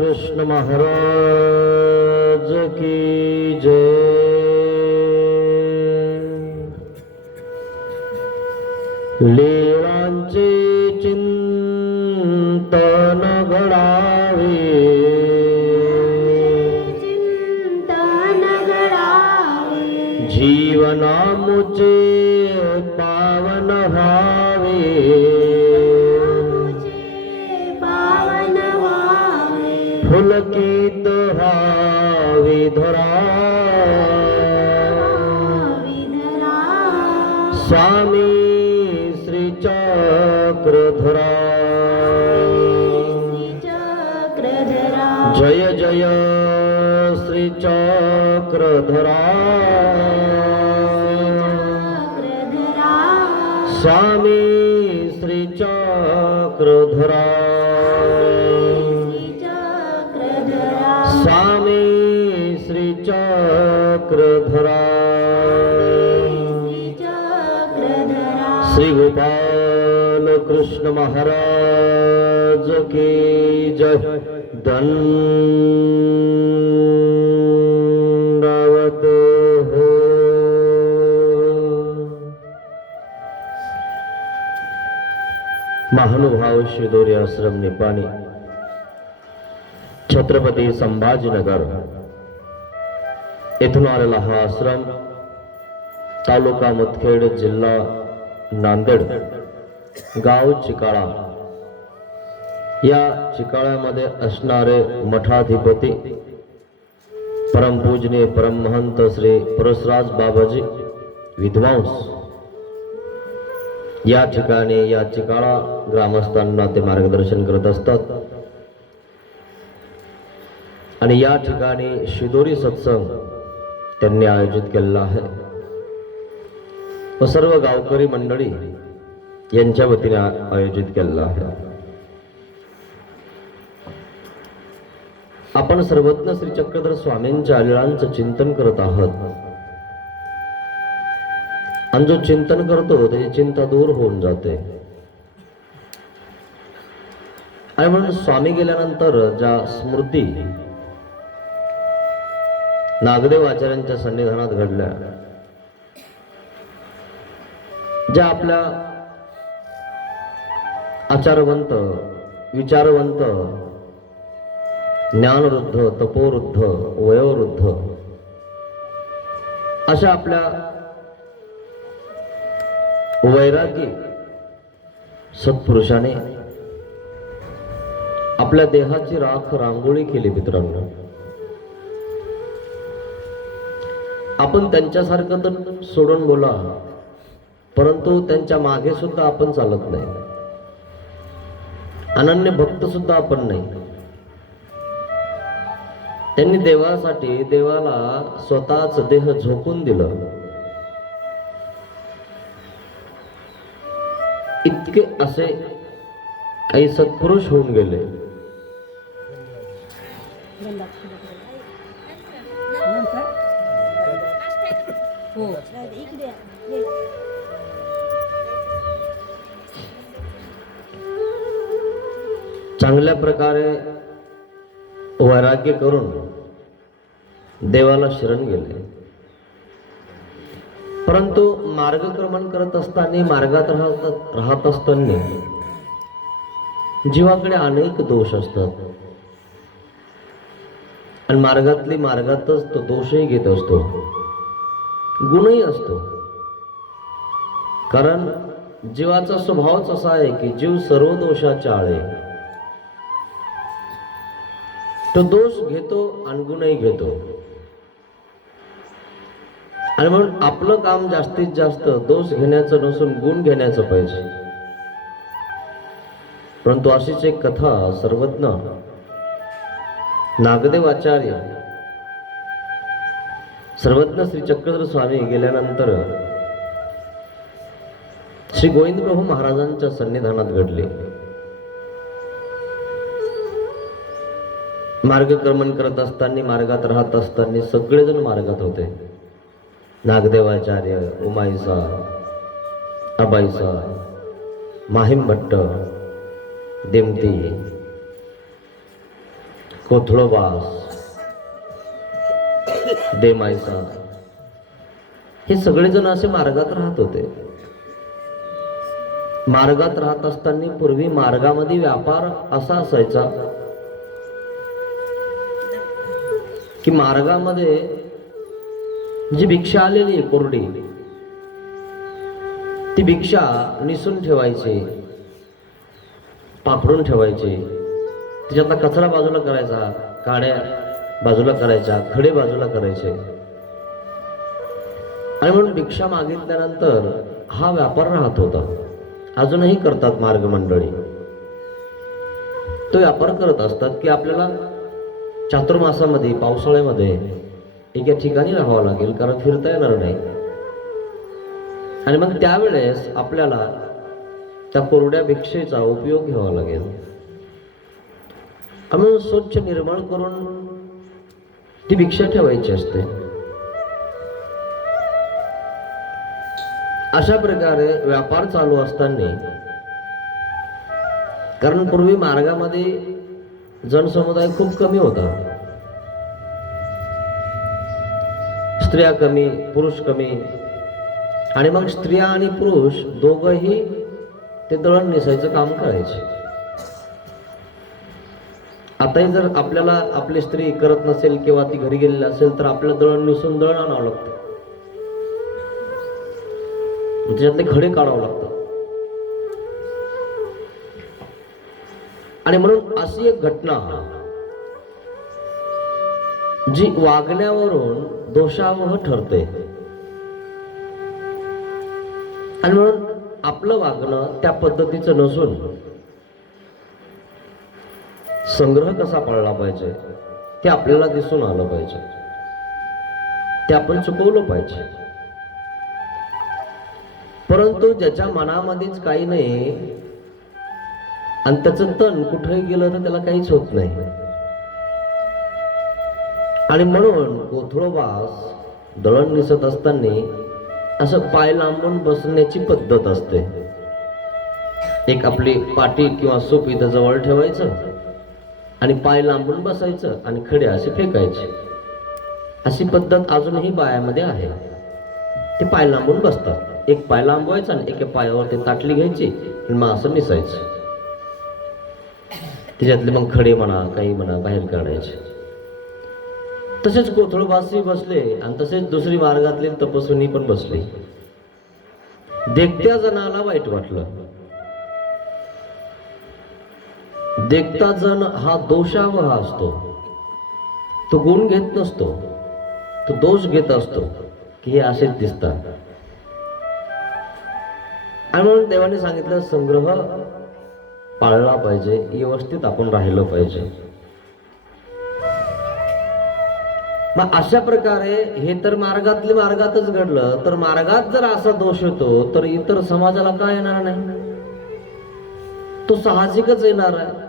कृष्ण महाराज की जय। लीळांचे चिंतन घडावे, जीवनामुचे पावन व्हावे, पुलकित व्हावी धरा, स्वामी श्री चक्रधरा। जय जय श्री चक्रधरा, स्वामी श्री चक्रधरा, स्वामी श्री चक्रधरा। श्री गोपाल कृष्ण महाराज की जय। दंडवत हो। महानुभाव शिदोरी आश्रम निपाणी, छत्रपती संभाजीनगर येथून आलेला हा आश्रम तालुका मुदखेड, जिल्हा नांदेड, गाव चिकाळा। या चिकाळ्यामध्ये असणारे मठाधिपती परमपूजनीय परमहंत श्री परसराज बाबाजी विद्वांस या ठिकाणी या चिकाळा ग्रामस्थांना ते मार्गदर्शन करत असतात। आणि या ठिकाणी शिदोरी सत्संग त्यांनी आयोजित केलेला आहे व सर्व गावकरी मंडळी यांच्या वतीने आयोजित केलेला आहे। आपण सर्वज्ञ श्री चक्रधर स्वामींच्या लीळांचं चिंतन करत आहोत। आणि जो चिंतन करतो त्याची चिंता दूर होऊन जाते। आणि म्हणून स्वामी गेल्यानंतर ज्या स्मृती नागदेव आचार्यांच्या सन्निधानात घडल्या, ज्या आपल्या आचारवंत, विचारवंत, ज्ञानवृद्ध, तपोवृद्ध, वयोवृद्ध अशा आपल्या वैरागी सत्पुरुषाने आपल्या देहाची राख रांगोळी केली। मित्रांनो, आपण त्यांच्यासारखं तर सोडून बोला, परंतु त्यांच्या मागे सुद्धा आपण चालत नाही, अनन्य भक्त सुद्धा आपण नाही। त्यांनी देवासाठी, देवाला स्वतःच देह झोकून दिलं। इतके असे काही सत्पुरुष होऊन गेले। चांगल्या प्रकारे वैराग्य करून देवाला शरण गेले, परंतु मार्गक्रमण करत असताना, मार्गात राहत असताना जीवाकडे अनेक दोष असतात आणि मार्गातच तो दोषही घेत असतो, गुणही असतो। कारण जीवाचा स्वभावच असा आहे की जीव सर्व दोषाचे आळे। तो दोष घेतो आणि गुणही घेतो। आणि म्हणून आपलं काम जास्तीत जास्त दोष घेण्याचं नसून गुण घेण्याचं पाहिजे। परंतु अशीच एक कथा सर्वज्ञ नागदेव आचार्य, सर्वज्ञ श्री चक्रधर स्वामी गेल्यानंतर श्री गोविंद प्रभू महाराजांच्या सन्निधानात घडले। मार्गक्रमण करत असताना, मार्गात राहत असताना सगळेजण मार्गात होते। नागदेवाचार्य, उमाईसा, अबाईसा, माहिम भट्ट, देमती, कोथळोबास, देमायसा, हे सगळेजण असे मार्गात राहत होते. मार्गात राहत असताना पूर्वी मार्गामध्ये व्यापार असा असायचा की मार्गामध्ये जी भिक्षा आलेली आहे कोरडी, ती भिक्षा निसून ठेवायची, पाखडून ठेवायची, तिच्यातला कचरा बाजूला करायचा, काड्या बाजूला करायच्या, खडे बाजूला करायचे. आणि म्हणून भिक्षा मागितल्यानंतर हा व्यापार राहत होता. अजूनही करतात मार्ग मंडळी. तो व्यापार करत असतात की आपल्याला चातुर्मासामध्ये, पावसाळ्यामध्ये एका ठिकाणी राहावं लागेल, कारण फिरता येणार नाही. आणि मग त्यावेळेस आपल्याला त्या कोरड्या भिक्षेचा उपयोग घ्यावा लागेल. म्हणून स्वच्छ निर्मळ करून ती भिक्षा ठेवायची असते. अशा प्रकारे व्यापार चालू असताना, कारण पूर्वी मार्गामध्ये जनसमुदाय खूप कमी होता, स्त्रिया कमी, पुरुष कमी, आणि मग स्त्रिया आणि पुरुष दोघंही ते दळण नेसायचं काम करायचे. आताही जर आपल्याला आपली स्त्री करत नसेल किंवा ती घरी गेलेली असेल तर आपल्याला दळण नेसून दळण आणावं लागतं, त्याच्यातले खडे काढावं लागतात. आणि म्हणून अशी एक घटना जी वागण्यावरून दोषावह ठरते. आणि म्हणून आपलं वागणं त्या पद्धतीचं नसून संग्रह कसा पाळला पाहिजे ते आपल्याला दिसून आलं पाहिजे, ते आपण चुकवलं पाहिजे. परंतु ज्याच्या मनामध्येच काही नाही आणि त्याचं तण कुठेही गेलं तर त्याला काहीच होत नाही. आणि म्हणून कोथळोबास दळण निसत असताना असं पाय लांबून बसण्याची पद्धत असते. एक आपली पाटी किंवा सूप इथं जवळ ठेवायचं आणि पाय लांबून बसायचं आणि खडे असे फेकायचे. अशी पद्धत अजूनही बायामध्ये आहे. ते पाय लांबून बसतात, एक पाय लांबवायचा आणि एका पायावर ते ताटली घ्यायची आणि मग असं निसायचं. त्याच्यातले मग खडे म्हणा, काही म्हणा, बाहेर काढायचे. तसेच कोथळोबासी बसले आणि तसेच दुसरी मार्गातली तपस्विनी पण बसली. देखत्या जणाला वाईट वाटलं. देखता जण हा दोषावह असतो, तो गुण घेत नसतो, तो दोष घेत असतो की हे असेच दिसतात. आणि म्हणून देवाने सांगितलं संग्रह पाळला पाहिजे, व्यवस्थित आपण राहिलं पाहिजे. मग अशा प्रकारे हे तर मार्गातच घडलं, तर मार्गात जर असा दोष होतो तर इतर समाजाला काय येणार नाही, तो साहजिकच येणार आहे.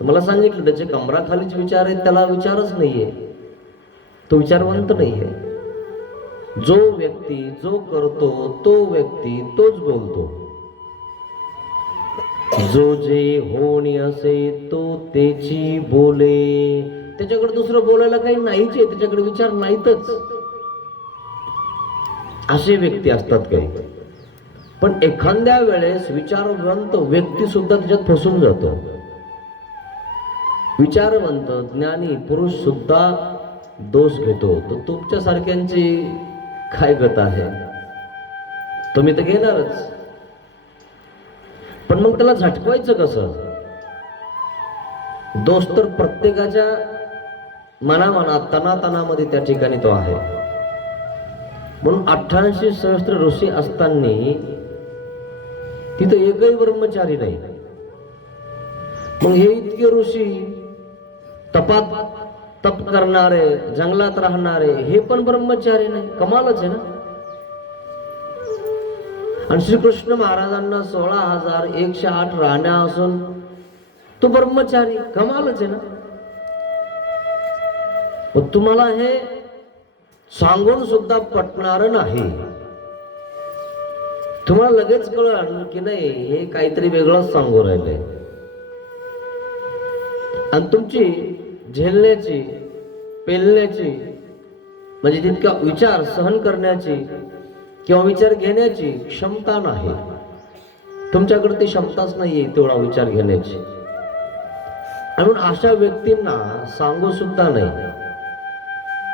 मला सांगितलं त्याचे कमराखालीच विचार आहेत, त्याला विचारच नाहीये, तो विचारवंत नाहीये. जो व्यक्ती जो करतो तो व्यक्ती तोच बोलतो. जो जे होणी असे तो तेची बोले. त्याच्याकडे दुसरं बोलायला काही नाहीच आहे, त्याच्याकडे विचार नाहीतच. असे व्यक्ती असतात काही. पण एखाद्या वेळेस विचारवंत व्यक्ती सुद्धा त्याच्यात फसून जातो. विचारवंत ज्ञानी पुरुष सुद्धा दोष घेतो. तर तुमच्या सारख्यांची काय गत आहे, तुम्ही तर घेणारच. पण मग त्याला झटकवायचं कसं? दोष तर प्रत्येकाच्या मनामनात, तनातनामध्ये त्या ठिकाणी तो आहे. म्हणून 88 सहस्त्र ऋषी असताना तिथं एकही ब्रह्मचारी नाही. मग हे इतके ऋषी तपात तप करणारे, जंगलात राहणारे, हे पण ब्रह्मचारी नाही. कमालच आहे ना. आणि श्रीकृष्ण महाराजांना 16,108 राण्या असून तो ब्रह्मचारी, कमालच आहे ना. तुम्हाला हे सांगून सुद्धा पटणार नाही. तुम्हाला लगेच कळलं की नाही हे काहीतरी वेगळंच सांगू राहिले. आणि तुमची झेलण्याची, पेलण्याची, म्हणजे तितका विचार सहन करण्याची किंवा विचार घेण्याची क्षमता नाही. तुमच्याकडे ती क्षमताच नाहीये तेवढा विचार घेण्याची. म्हणून अशा व्यक्तींना सांगू सुद्धा नाही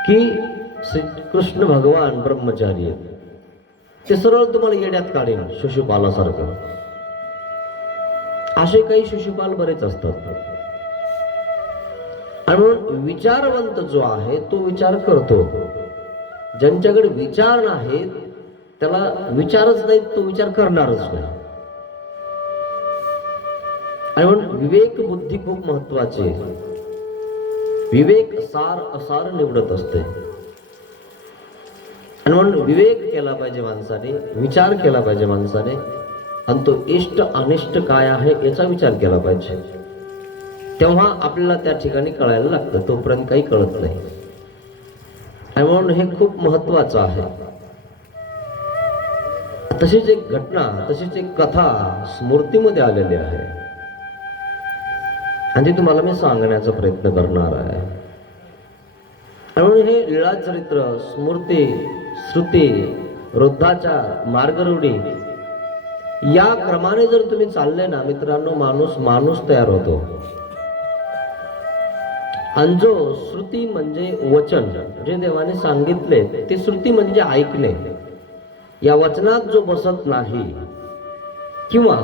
की श्री कृष्ण भगवान ब्रह्मचारी आहेत. ते सरळ तुम्हाला येड्यात काढेल शिशुपालासारखं. असे काही शिशुपाल बरेच असतात. आणि म्हणून विचारवंत जो आहे तो विचार करतो. ज्यांच्याकडे विचार नाहीत त्याला विचारच नाहीत, तो विचार करणारच नाही. आणि म्हणून विवेक बुद्धी खूप महत्वाची आहे. विवेक सार असार निवडत असते. आणि म्हणून विवेक केला पाहिजे माणसाने, विचार केला पाहिजे माणसाने, आणि तो इष्ट अनिष्ट काय आहे याचा विचार केला पाहिजे. तेव्हा आपल्याला त्या ठिकाणी कळायला लागतं, तोपर्यंत काही कळत नाही. आणि म्हणून हे खूप महत्वाचं आहे. तशीच एक घटना, तशीच एक कथा स्मृतीमध्ये आलेली आहे आणि ती तुम्हाला मी सांगण्याचा प्रयत्न करणार आहे. आणि म्हणून हे लीळा चरित्र, स्मृती, श्रुती, वृद्धाचार, मार्गरूढी या क्रमाने जर तुम्ही चालले ना मित्रांनो, माणूस तयार होतो. आणि जो श्रुती म्हणजे वचन, जे देवाने सांगितले ते श्रुती म्हणजे ऐकणे, या वचनात जो बसत नाही, किंवा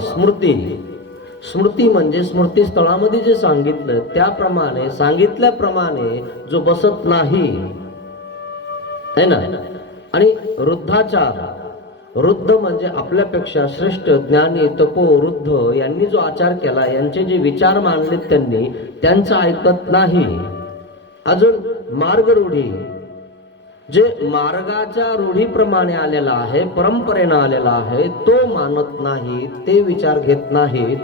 स्मृती म्हणजे स्मृतीस्थळामध्ये जे सांगितलं त्याप्रमाणे, सांगितल्याप्रमाणे जो बसत नाही है ना. आणि वृद्धाचार, वृद्ध म्हणजे आपल्यापेक्षा श्रेष्ठ ज्ञानी तपो वृद्ध यांनी जो आचार केला, यांचे जे विचार मांडलेत त्यांनी, त्यांचं ऐकत नाही. अजून मार्गरूढी, जे मार्गाच्या रूढीप्रमाणे आलेला आहे, परंपरेनं आलेला आहे, तो मानत नाही, ते विचार घेत नाहीत,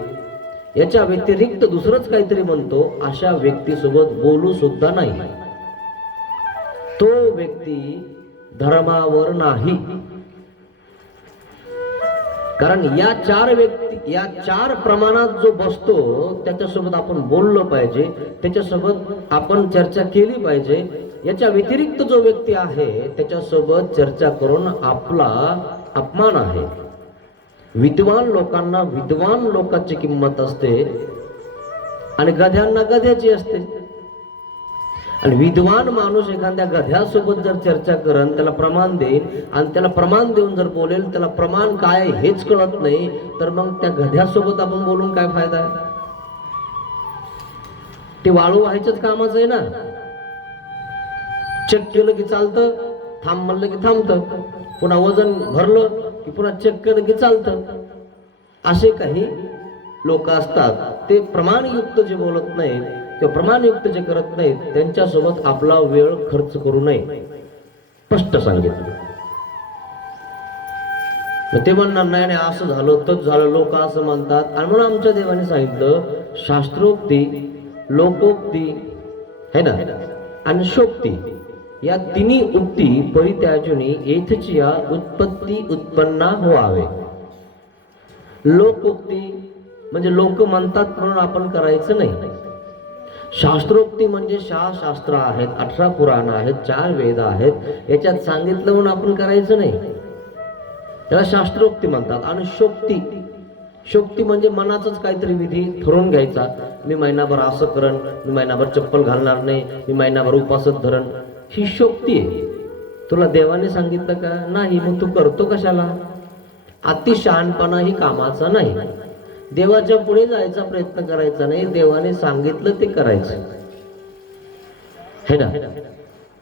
याच्या व्यतिरिक्त दुसरंच काहीतरी म्हणतो, अशा व्यक्तीसोबत बोलू सुद्धा नाही. तो व्यक्ती धर्मावर नाही. कारण या चार प्रमाणात जो बसतो त्याच्यासोबत आपण बोललो पाहिजे, त्याच्यासोबत आपण चर्चा केली पाहिजे. याच्या व्यतिरिक्त जो व्यक्ती आहे त्याच्यासोबत चर्चा करून आपला अपमान आहे. विद्वान लोकांना विद्वान लोकांची किंमत असते आणि गध्यांना गध्याची असते. आणि विद्वान माणूस एखाद्या गध्यासोबत जर चर्चा करेल, त्याला प्रमाण देईल आणि त्याला प्रमाण देऊन जर बोलेल, त्याला प्रमाण काय हेच कळत नाही, तर मग त्या गध्यासोबत आपण बोलून काय फायदा आहे. ते वाळू व्हायच्याच कामाचं आहे ना. चेक केलं की चालतं, थांब म्हणलं की थांबतं, पुन्हा वजन भरलं की पुन्हा चेक केलं की चालतं. असे काही लोक असतात, ते प्रमाणयुक्त जे बोलत नाहीत किंवा प्रमाणयुक्त जे करत नाहीत, त्यांच्यासोबत आपला वेळ खर्च करू नये, स्पष्ट सांगितलं. ते म्हणणार नाही असं झालं तच झालं, लोक असं म्हणतात. आणि म्हणून आमच्या देवाने सांगितलं, शास्त्रोक्ती, लोकोक्ती है ना, आणि शोक्ती, या तिन्ही उक्ती परित्याजुनी एथचिया उत्पत्ती उत्पन्ना व्हावे. लोकोक्ती म्हणजे लोक म्हणतात म्हणून आपण करायचं नाही. शास्त्रोक्ती म्हणजे शास्त्र आहेत, 18 पुराण आहेत, 4 वेद आहेत, याच्यात सांगितलं म्हणून आपण करायचं नाही, त्याला शास्त्रोक्ती म्हणतात. आणि शोक्ती म्हणजे मनाचाच काहीतरी विधी ठरवून घ्यायचा. मी महिनाभर असं करण, मी महिनाभर चप्पल घालणार नाही, मी महिनाभर उपासच धरण, ही शोक्ती आहे. तुला देवाने सांगितलं का? नाही, मग तू करतो कशाला? अतिशहाणपणा ही कामाचा नाही. देवाच्या पुढे जायचा प्रयत्न करायचा नाही, देवाने सांगितलं ते करायचं है ना.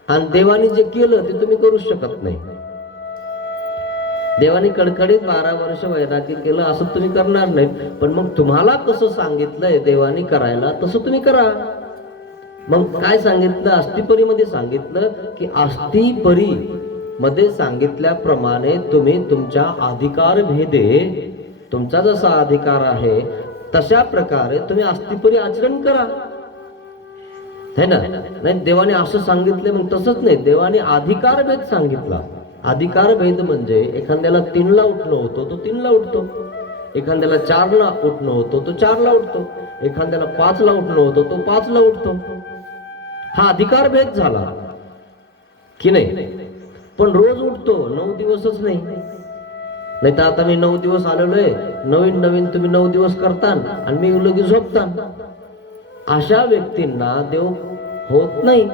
आणि देवाने जे केलं ते तुम्ही करू शकत नाही. देवाने कडकडीत 12 वर्ष वैराग्य केलं असं तुम्ही करणार नाही, पण मग तुम्हाला कसं सांगितलंय देवाने करायला तसं तुम्ही करा. मग काय सांगितलं? अस्थिपरीमध्ये सांगितलं की अस्थिपरी मध्ये सांगितल्याप्रमाणे तुम्ही तुमच्या अधिकार भेदे, तुमचा जसा अधिकार आहे तशा प्रकारे तुम्ही अस्थिपरी आचरण करा है ना. नाही देवाने असं सांगितलं मग तसंच नाही, देवाने अधिकार भेद सांगितला. अधिकार भेद म्हणजे एखाद्याला 3 ला उठणं होतं तो 3 ला उठतो, एखाद्याला 4 ला उठणं होतं तो 4 ला उठतो, एखाद्याला 5 ला उठणं होतं तो 5 ला उठतो. हा अधिकार भेद झाला की नाही. पण रोज उठतो, 9 दिवसच नाही. नाही तर आता मी 9 दिवस आलेलो आहे, नवीन नवीन तुम्ही 9 दिवस करता आणि मी लगेच झोपता. अशा व्यक्तींना देव होत नाही.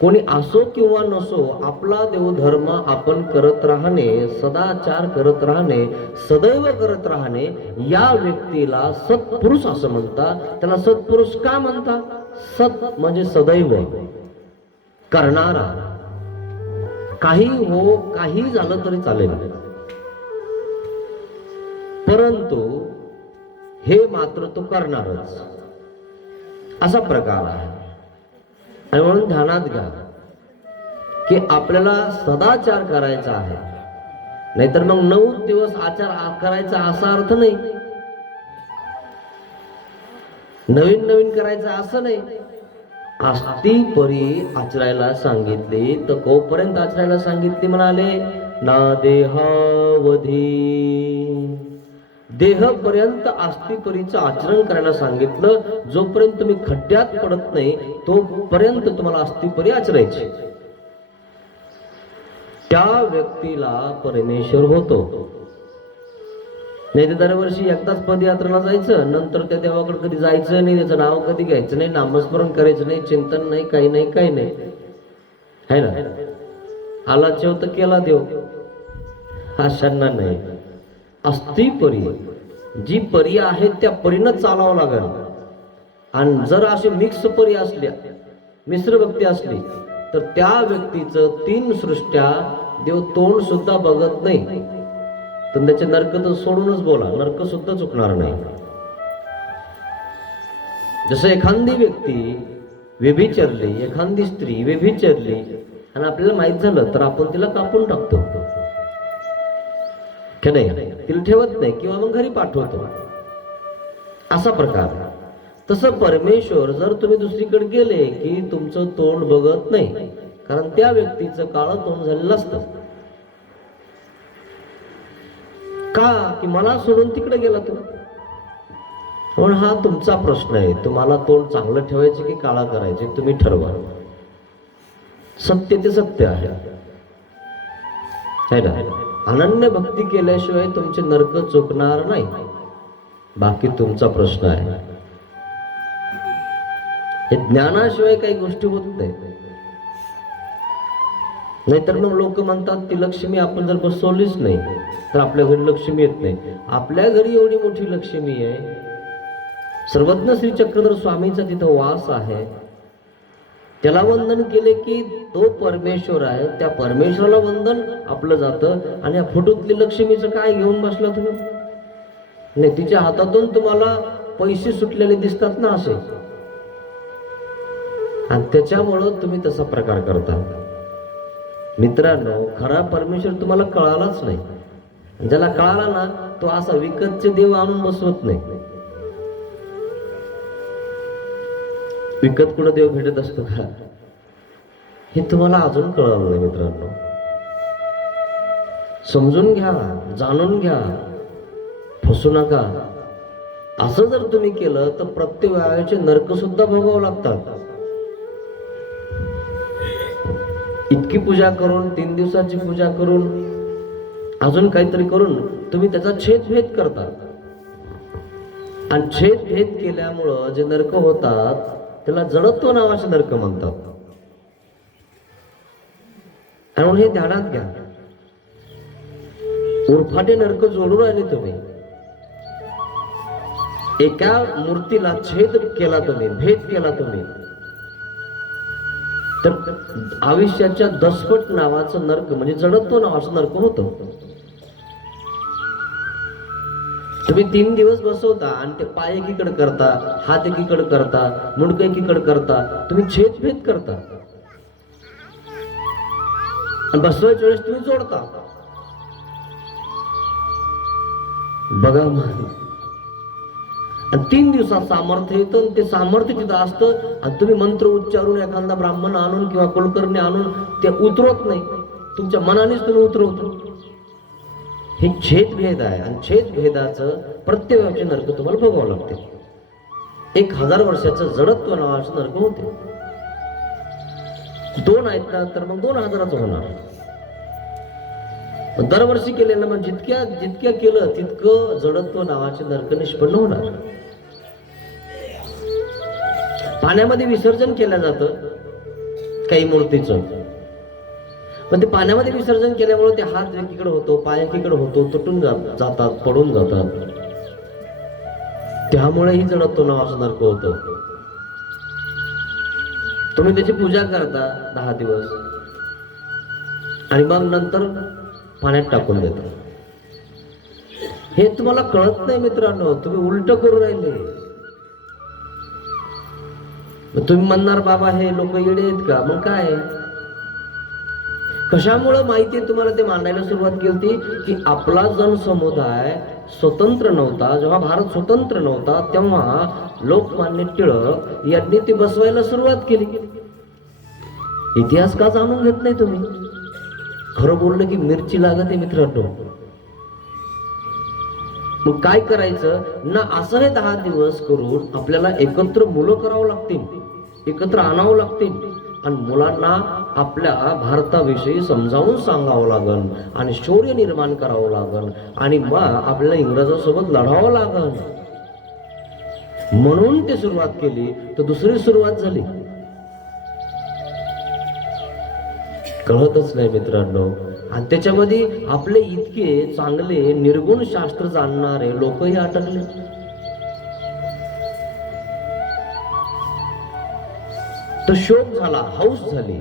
कोणी असो किंवा नसो, आपला देवधर्म आपण करत राहणे, सदाचार करत राहणे, सदैव करत राहणे, या व्यक्तीला सत्पुरुष असं म्हणतात. त्याला सत्पुरुष का म्हणतात? सत म्हणजे सदैव करणारा. काही हो, काही झालं तरी चालेल, परंतु हे मात्र तो करणारच, असा प्रकार आहे. आणि म्हणून ध्यानात घ्या की आपल्याला सदाचार करायचा आहे, नाहीतर मग 9 दिवस आचार करायचा असा अर्थ नाही. नवीन नवीन करायचं असं नाही. आस्ती परी आचरायला सांगितली तर कोपर्यंत आचरायला सांगितली म्हणाले? ना देहावधी, देहपर्यंत आस्तीपरीचं आचरण करायला सांगितलं. जोपर्यंत तुम्ही खड्ड्यात पडत नाही तोपर्यंत तुम्हाला आस्तीपरी आचरायची. त्या व्यक्तीला परमेश्वर होतो. नाही तर दरवर्षी एकदाच पदयात्रेला जायचं, नंतर त्या देवाकडे कधी जायचं नाही, त्याचं नाव कधी घ्यायचं नाही, नामस्मरण करायचं नाही, चिंतन नाही, काही नाही, काही नाही, है ना. आला चेव तर केला देव, अशांना नाही. असती परी, जी परी आहे त्या परीनं चालावं लागेल. आणि जर अशी मिक्स परी असल्या, मिश्र व्यक्ती असली, तर त्या व्यक्तीचं 3 सृष्ट्या देव तोंड सुद्धा बघत नाही. तर त्याचे नरक तर सोडूनच बोला, नरक सुद्धा चुकणार नाही. जसं एखादी व्यक्ती व्यभिचारली, एखादी स्त्री व्यभिचारली आणि आपल्याला माहित झालं तर आपण तिला कापून टाकतो की नाही, तिला ठेवत नाही किंवा मग घरी पाठवतो, असा प्रकार. तसं परमेश्वर जर तुम्ही दुसरीकडे गेले की तुमचं तोंड बघत नाही, कारण त्या व्यक्तीचं काळं तोंड झालेलं असतं. का? की मला सोडून तिकडे गेला तो. म्हणून हा तुमचा प्रश्न आहे, तुम्हाला तोंड चांगलं ठेवायचे की काळा करायचे तुम्ही ठरवा. सत्य ते सत्य आहे ना. अनन्य भक्ती केल्याशिवाय तुमचे नरक चुकणार नाही, बाकी तुमचा प्रश्न आहे. हे ज्ञानाशिवाय काही गोष्टी होत नाही. नाहीतर मग लोक म्हणतात ती लक्ष्मी आपण जर बसवलीच नाही तर आपल्या घरी लक्ष्मी येत नाही. आपल्या घरी एवढी मोठी लक्ष्मी आहे, सर्वज्ञ श्री चक्रधर स्वामींचा तिथं वास आहे. त्याला वंदन केले की तो परमेश्वर आहे, त्या परमेश्वराला वंदन आपलं जातं. आणि या फोटोतली लक्ष्मीचं काय घेऊन बसला तुम्ही? नाही, तिच्या हातातून तुम्हाला पैसे सुटलेले दिसतात ना असे, आणि त्याच्यामुळं तुम्ही तसा प्रकार करता. मित्रांनो, खरा परमेश्वर तुम्हाला कळालाच नाही. ज्याला कळाला ना तो असा विकतचे देव आणून बसवत नाही. विकत कुठं देव भेटत असतो का? हे तुम्हाला अजून कळालं नाही मित्रांनो. समजून घ्या, जाणून घ्या, फसू नका. असं जर तुम्ही केलं तर प्रत्येक वेळेचे नरक सुद्धा भोगावं लागतात. इतकी पूजा करून, 3 दिवसाची पूजा करून, अजून काहीतरी करून तुम्ही त्याचा छेदभेद करता. आणि छेदभेद केल्यामुळं जे नरक होतात त्याला जडत्व नावाचे नरक म्हणतात. म्हणून हे ध्यानात घ्या. उरफाटे नरक जोडून राहिले तुम्ही. एका मूर्तीला छेद केला तुम्ही, भेद केला तुम्ही, तर आयुष्याच्या 10 नावाचं नरक म्हणजे जडत्व नावाचं नरक होतं. तुम्ही 3 दिवस बसवता आणि ते पाय एकीकडे करता, हात एकीकडे करता, मुंडकं एकीकडे करता, तुम्ही छेदभेद करता. आणि बसवायच्या वेळेस तुम्ही जोडता. बघा मग, आणि 3 दिवसात सामर्थ्य येतं. ते सामर्थ्य तिथं असतं आणि तुम्ही मंत्र उच्चारून एखादा ब्राह्मण आणून किंवा कुलकर्णी आणून ते उतरवत नाही, तुमच्या मनानेच तुम्ही उतरवतो. हे छेदभेद आहे. आणि छेदभेदाचं प्रत्येकाचे नरक तुम्हाला भोगावं लागते. 1000 वर्षाचं जडत्व नावाचं नरक होते. 2 आहेत ना, तर मग 2000चं होणार. दरवर्षी केलेलं मग जितक्या केलं तितकं जडत्व नावाचे नरक निष्पन्न होणार. पाण्यामध्ये विसर्जन केलं जातं काही मूर्तीचं, पण ते पाण्यामध्ये विसर्जन केल्यामुळे ते हात एकीकडे होतो, पाय एकीकडे होतो, तुटून जातात, पडून जातात. त्यामुळेही जडत्व नावाचं नरक होतं. तुम्ही त्याची पूजा करता 10 दिवस आणि मग नंतर पाण्यात टाकून देता. हे तुम्हाला कळत नाही मित्रांनो, तुम्ही उलट करू राहिले. तुम्ही म्हणणार बाबा हे लोक येडे आहेत का? मग काय, कशामुळे माहिती आहे तुम्हाला? ते मांडायला सुरुवात केली की आपला जनसमुदाय स्वतंत्र नव्हता, जेव्हा भारत स्वतंत्र नव्हता तेव्हा लोकमान्य टिळक यांनी ते बसवायला सुरुवात केली. इतिहास का जाणून घेत नाही तुम्ही? खरं बोललं की मिरची लागत आहे मित्रांनो. मग काय करायचं ना, असं हे 10 दिवस करून आपल्याला एकत्र मुलं करावं लागतील, एकत्र आणावं लागतील आणि मुलांना आपल्या भारताविषयी समजावून सांगावं लागल आणि शौर्य निर्माण करावं लागल आणि मग आपल्याला इंग्रजांसोबत लढावं लागल. म्हणून ते सुरुवात केली. तर दुसरी सुरुवात झाली. कळतच नाही मित्रांनो. आणि त्याच्यामध्ये आपले इतके चांगले निर्गुण शास्त्र जाणणारे लोकही अटकले. तो शोक झाला, हौस झाली.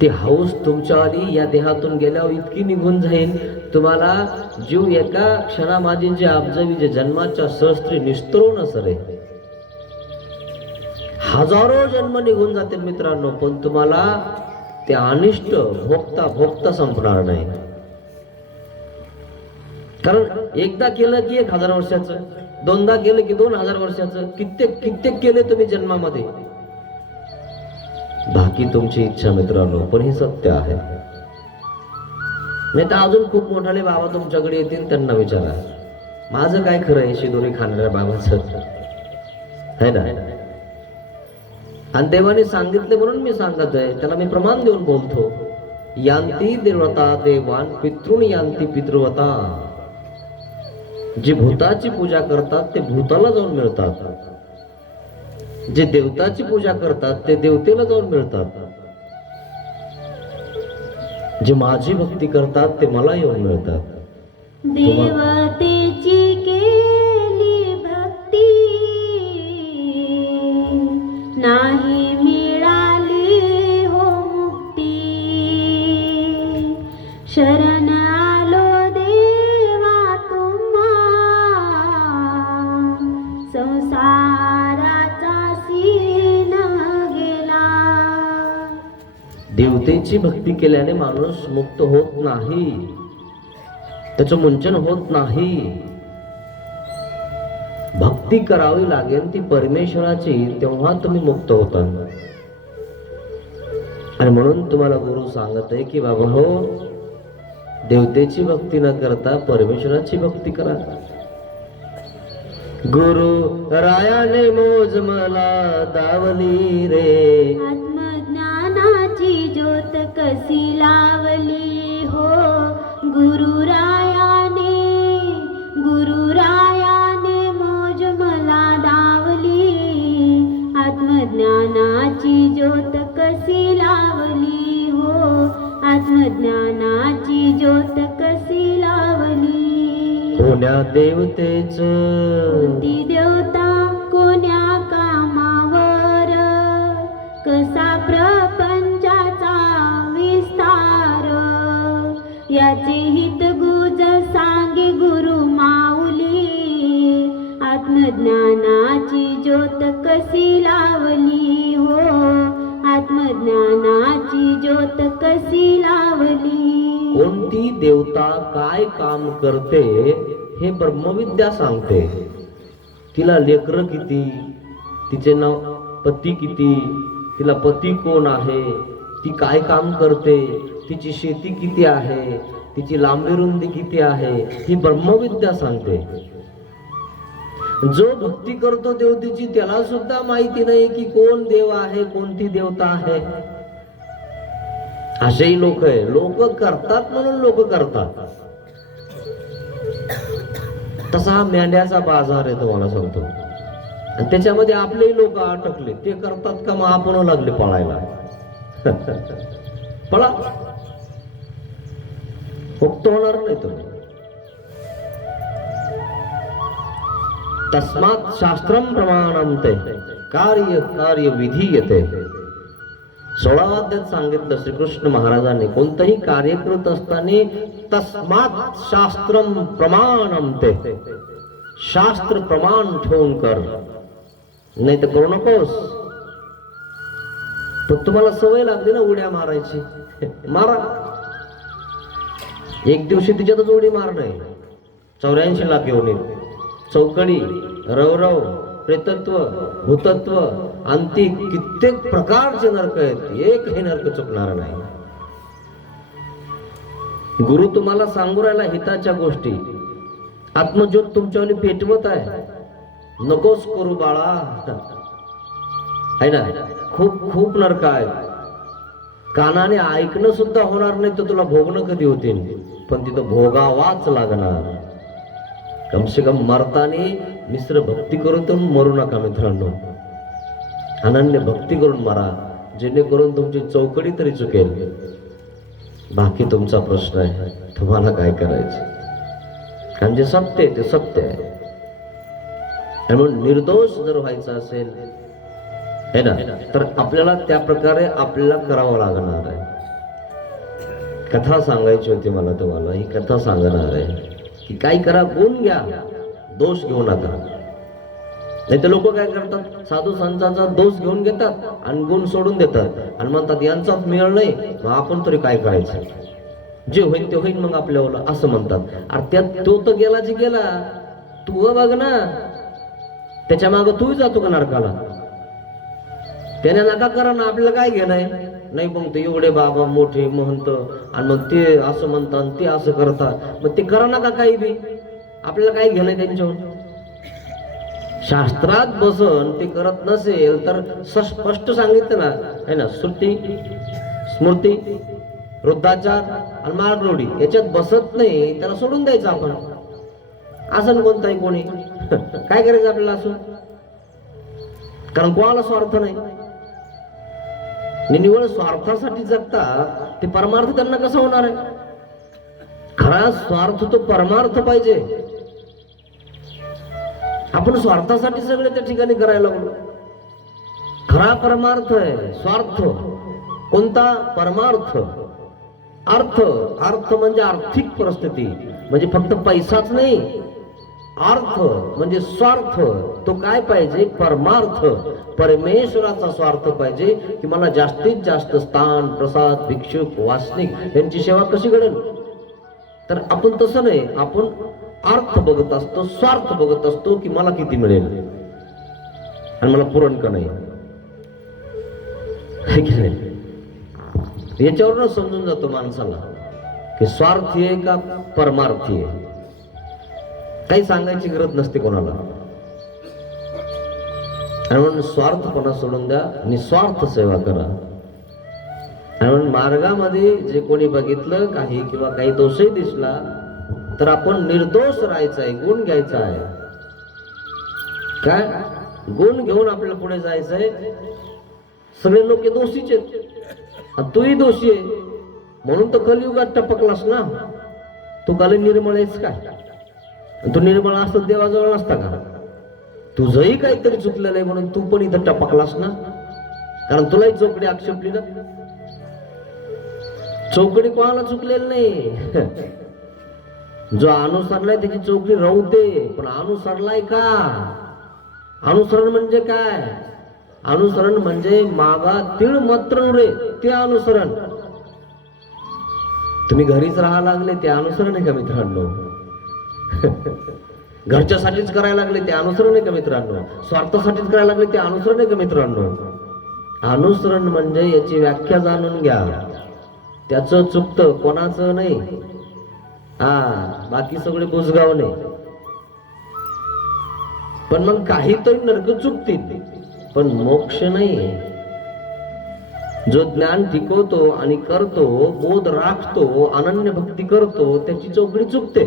ती हौस तुमच्या आधी या देहातून गेल्यावर इतकी निघून जाईल, तुम्हाला जीव एका क्षणामाजींचे अब्जवीचे जन्माच्या सहस्त्री निस्तरून सरे. हजारो जन्म निघून जातील मित्रांनो, पण तुम्हाला ते अनिष्ट भोगता भोगता संपणार नाही. कारण एकदा केलं की 1000 वर्षाचं, दोनदा केलं की 2000 वर्षाचं, कित्येक केले तुम्ही जन्मामध्ये. बाकी तुमची इच्छा मित्रांनो, पण हे सत्य आहे. नाही तर अजून खूप मोठाले बाबा तुमच्याकडे येतील, त्यांना विचारा माझं काय खरं आहे शिदोरी खाणाऱ्या बाबाचं, है ना. आणि देवाने सांगितले म्हणून मी सांगत आहे, त्याला मी प्रमाण देऊन बोलतो. यांती देवता देवान पितृण यांती पितृवता. जे भूताची पूजा करतात ते भूताला जाऊन मिळतात, जे देवताची पूजा करतात ते देवतेला जाऊन मिळतात, जे माझी भक्ती करतात ते मला येऊन मिळतात. देवतेची केली भक्ती नाही मिळाली हो मुक्ती. शरण आलो देवा तुम्हा, संसाराचा सीन गेला. देवतेची भक्ती केल्याने माणूस मुक्त होत नाही, त्याचं मुंचन होत नाही. भक्ती करावी लागेल ती परमेश्वराची, तेव्हा तुम्ही मुक्त होता. आणि म्हणून तुम्हाला गुरु सांगत आहे की बाबा हो, देवतेची भक्ती न करता परमेश्वराची भक्ती करा. गुरु रायाने मोज मला दावली रे, आत्मज्ञानाची ज्योत कशी लावली हो. गुरुरायाने मोज मला दावली. आत्मज्ञानाची ज्योत कशी लावली हो. आत्मज्ञानाची ज्योत कशी लावली. कोण्या देवतेच कोणती देवता कोण्या कामावर, कसा प्रपंचाचा विस्तार. याचे हित गुज सांगे गुरु माऊली. आत्मज्ञानाची ज्योत कशी लावली हो. आत्मज्ञानाची ज्योत कशी लावली. कोणती देवता काय काम करते हे ब्रह्मविद्या सांगते. तिला लेकरं किती, तिचे नाव पती किती, तिला पती कोण आहे, ती काय काम करते, तिची शेती किती आहे, तिची लांबी रुंदी किती आहे, ही ब्रह्मविद्या सांगते. जो भक्ती करतो देवतेची त्याला सुद्धा माहिती नाही की कोण देव आहे, कोणती देवता आहे. असेही लोक आहे. लोक करतात म्हणून लोक करतात. तसा हा मेंढ्याचा बाजार आहे तुम्हाला सांगतो. आणि त्याच्यामध्ये आपलेही लोक अटकले. ते करतात का मग आपण लागले पळायला. पळा, मुक्त होणार नाही तुम्ही. तस्मात् शास्त्रम प्रमाणम ते कार्य कार्य विधीयते. 16व्या अध्यायात सांगितलं श्रीकृष्ण महाराजांनी कोणतंही कार्य करत असताना तस्मात् शास्त्रम प्रमाणम ते, शास्त्र प्रमाण ठेवून कर, नाही तर करू नकोस. पण तुम्हाला सवय लागली ना उड्या मारायची, मारा. एक दिवशी तिच्यातच उडी मारणं 84 लाख घेऊन चौकडी, रवरव, प्रेतत्व, भूतत्व, अंती कित्येक प्रकारचे नरक आहेत. एकही नरक चुकणार नाही. गुरु तुम्हाला सांगू राहिला हिताच्या गोष्टी. आत्मज्योत तुमच्यावर पेटवत आहे. नकोस करू बाळा, है ना. खूप खूप नरक आहे. कानाने ऐकणं सुद्धा होणार नाही तर तुला भोगणं कधी होतील. पण तिथं भोगावाच लागणार. कम से कम मरतानी मिश्र भक्ती करून तर मरू नका मित्रांनो. अनन्य भक्ती करून मरा, जेणेकरून तुमची चौकडी तरी चुकेल. बाकी तुमचा प्रश्न आहे, तुम्हाला काय करायचं. कारण जे सत्य आहे ते सत्य आहे. म्हणून निर्दोष जर व्हायचं असेल है ना, तर आपल्याला त्या प्रकारे आपल्याला करावं लागणार आहे. कथा सांगायची होती मला तुम्हाला. ही कथा सांगणार आहे की काय करा, गुण घ्या, दोष घेऊ नका. नाही तर लोक काय करतात, साधू संतांचा दोष घेऊन घेतात आणि गुण सोडून देतात आणि म्हणतात यांचाच मेळ नाही, मग आपण तरी काय करायचं, जे होईल ते होईल मग आपल्याला, असं म्हणतात. अरे त्यात तो तर गेला जे गेला, तू बघ ना, त्याच्या मागं तूही जातो का नरकाला. त्याने नका करा ना, आपल्याला काय घेणं नाही. मग ते एवढे बाबा मोठे महंत आणि मग ते असं म्हणतात, ते असं करतात, मग ते करा नका काही बी, आपल्याला काय घेणं त्यांच्यावर. शास्त्रात बसून ते करत नसेल तर स्पष्ट सांगितलं ना, है ना, सुट्टी, स्मृती, वृद्धाचार आणि मार्गरोडी याच्यात बसत नाही, त्याला सोडून द्यायचं आपण. असं कोणताही कोणी काय करायचं आपल्याला असं. कारण कोणाला स्वार्थ नाही. निव्वळ स्वार्थासाठी जगतात ते परमार्थ त्यांना कसा होणार आहे. खरा स्वार्थ तो परमार्थ पाहिजे. आपण स्वार्थासाठी सगळे त्या ठिकाणी करायला लागलो. खरा परमार्थ आहे स्वार्थ. कोणता परमार्थ. अर्थ, अर्थ म्हणजे आर्थिक परिस्थिती, म्हणजे फक्त पैसाच नाही. अर्थ म्हणजे स्वार्थ. तो काय पाहिजे, परमार्थ, परमेश्वराचा स्वार्थ पाहिजे की मला जास्तीत जास्त स्थान, प्रसाद, भिक्षुक, वासनिक यांची सेवा कशी घडेल. तर आपण तसं नाही, आपण अर्थ बघत असतो, स्वार्थ बघत असतो की मला किती मिळेल आणि मला पुरण का नाही. याच्यावरून समजून जातो माणसाला की स्वार्थी आहे का परमार्थी आहे. काही सांगायची गरज नसते कोणाला. आणि म्हणून स्वार्थपणा सोडून द्या, निस्वार्थ सेवा करा. आणि म्हणून मार्गामध्ये जे कोणी बघितलं काही किंवा काही दोषही दिसला तर आपण निर्दोष राहायचं आहे, गुण घ्यायचा आहे. काय गुण घेऊन आपल्याला पुढे जायचंय. सगळे लोक दोषीचे आहेत, तूही दोषी आहे म्हणून तर कलियुगात टपकलास ना. तू काल निर्मळ आहेस काय. तू निर्मळ असत देवाजवळ नसता का. तुझंही काहीतरी चुकलं नाही म्हणून तू पण इथं टपकलास ना. कारण तुलाही चौकडी आक्षेपली ना. चौकडी कोणाला चुकलेली नाही. जो अनुसरलाय त्याची चौकडी राहू दे, पण अनुसरलाय का. अनुसरण म्हणजे काय. अनुसरण म्हणजे मागा तीळ मात्र रे, ते अनुसरण. तुम्ही घरीच राहा लागले ते अनुसरण आहे का मित्रांनो. घरच्यासाठीच करायला लागले ते अनुसरण आहे का मित्रांनो. स्वार्थासाठीच करायला लागले ते अनुसरण आहे का मित्रांनो. अनुसरण म्हणजे याची व्याख्या जाणून घ्या. त्याचं चुकतं कोणाचं नाही. बाकी सगळे बुजगाव नाही. पण मग काहीतरी नरक चुकतील, पण मोक्ष नाही. जो ज्ञान टिकवतो आणि करतो, बोध राखतो, अनन्य भक्ती करतो, त्याची चौकडी चुकते,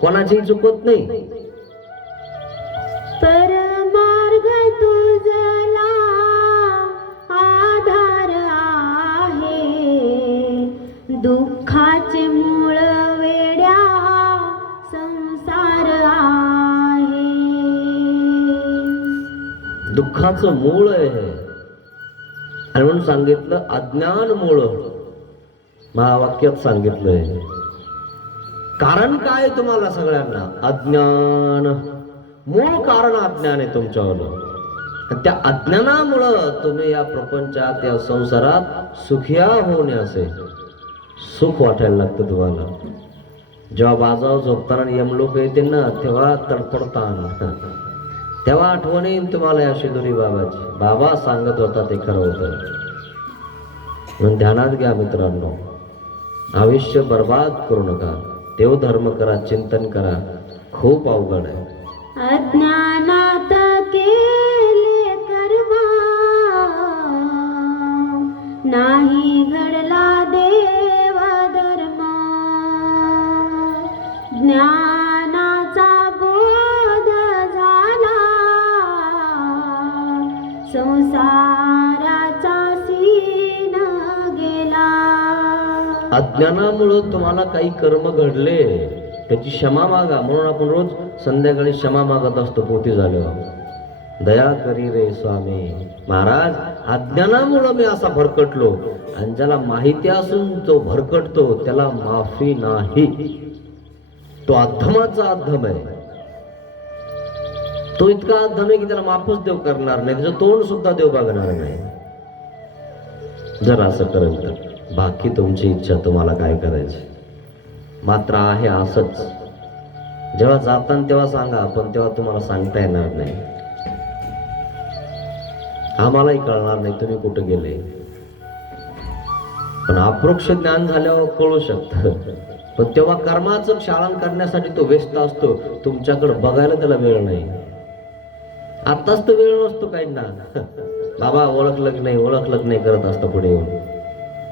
कोणाचीही चुकत नाही. परमार्ग तुझला आधार आहे, दुःखाचे मूळ वेड्या संसार आहे. दुःखाचं मूळ आहे आणि म्हणून सांगितलं अज्ञान मूळ. महावाक्यात सांगितलंय. कारण काय तुम्हाला सगळ्यांना? अज्ञान. मूळ कारण अज्ञान आहे तुमच्यावर. त्या अज्ञानामुळं तुम्ही या प्रपंचात, या संसारात सुखिया होण्याचे सुख वाटायला लागतं तुम्हाला. जेव्हा बाजावर झोपताना यमलोक येते ना, तेव्हा तडफडताना, तेव्हा आठवण येईल तुम्हाला या शिदोरी बाबाची. बाबा सांगत होता ते खरं होतं. म्हणून ध्यानात घ्या मित्रांनो, आयुष्य बर्बाद करू नका. देवधर्म करा, चिंतन करा. खूप अवघड आहे. अज्ञानात केले कर्म, नाही घडला देव धर्म. ज्ञानाचा बोध झाला, संसाराचा सीन गेला. अज्ञानामुळं तुम्हाला काही कर्म घडले, त्याची क्षमा मागा. म्हणून आपण रोज संध्याकाळी क्षमा मागत असतो पोथी झाल्यावर. दया करी रे स्वामी. महाराज, अज्ञानामुळं मी असा भरकटलो, आणि ज्याला माहिती असून तो भरकटतो त्याला माफी नाही. तो अधमाचा अधम आहे. तो इतका अधम आहे की त्याला माफच देव करणार नाही, त्याचं तोंड सुद्धा देव बघणार नाही. जर असं करेल तर बाकी तुमची इच्छा, तुम्हाला काय करायची. मात्र आहे असंच. जेव्हा जाताना तेव्हा सांगा, पण तेव्हा तुम्हाला सांगता येणार नाही. आम्हालाही कळणार नाही तुम्ही कुठे गेले. पण अप्रोक्ष ज्ञान झाल्यावर कळू शकतं. पण तेव्हा कर्माचं क्षालन करण्यासाठी तो व्यस्त असतो. तुमच्याकडे बघायला त्याला वेळ नाही. आताच तर वेळ नसतो काहींना. बाबा ओळखलं नाही, ओळखलं नाही करत असतं पुढे येऊन,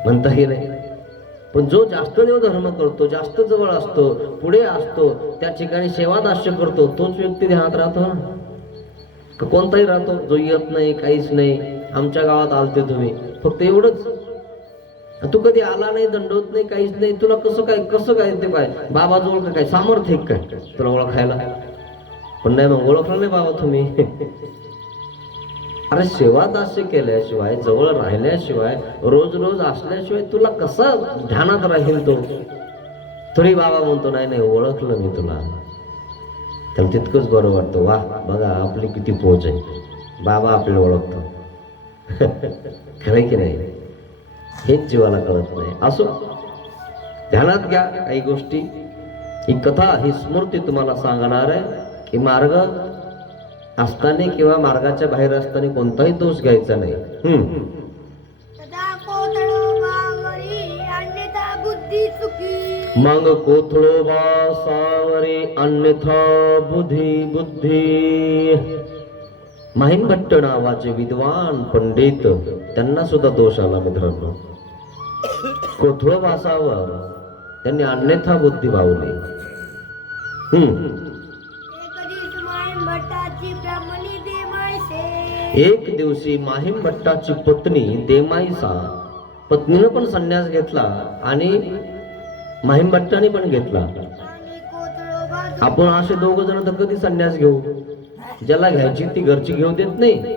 म्हणताही नाही. पण जो जास्त देवधर्म करतो, जास्त जवळ असतो, पुढे असतो, त्या ठिकाणी सेवादास्य करतो, तोच व्यक्ती ध्यानात राहतो ना. कोणताही राहतो जो येत नाही, काहीच नाही. आमच्या गावात आलते तुम्ही, फक्त एवढंच. तू कधी आला नाही, दंडवत नाही, काहीच नाही. तुला कसं काय ते काय बाबा जवळ काय सामर्थ्य काय तुला ओळखायला? पण नाही, मग ओळखलं नाही बाबा तुम्ही. अरे सेवादास्य केल्याशिवाय, जवळ राहिल्याशिवाय, रोज रोज असल्याशिवाय तुला कसं ध्यानात राहील तो? तरी बाबा म्हणतो नाही नाही ओळखलं मी तुला. त्याला तितकंच बरं वाटतं. वा बघा आपली किती पोच आहे, बाबा आपल्याला ओळखतो. खरं की नाही? हेच जीवाला कळत नाही. असो, ध्यानात घ्या काही गोष्टी. ही कथा, ही स्मृती तुम्हाला सांगणार आहे की मार्ग असताना किंवा मार्गाच्या बाहेर असताना कोणताही दोष घ्यायचा नाही. मग कोथळोबा सावरे अन्यथा बुद्धी. महिमभट्ट नावाचे विद्वान पंडित, त्यांना सुद्धा दोष आला मित्रांनो. कोथळोबासावर त्यांनी अन्यथा बुद्धी भावली. एक दिवशी महिमभट्टाची पत्नी देमाईसा, पत्नीनं पण संन्यास घेतला आणि महिमभट्टाने पण घेतला. आपण असे दोघ जण तर कधी संन्यास घेऊ? ज्याला घ्यायची ती घरची घेऊ देत नाही,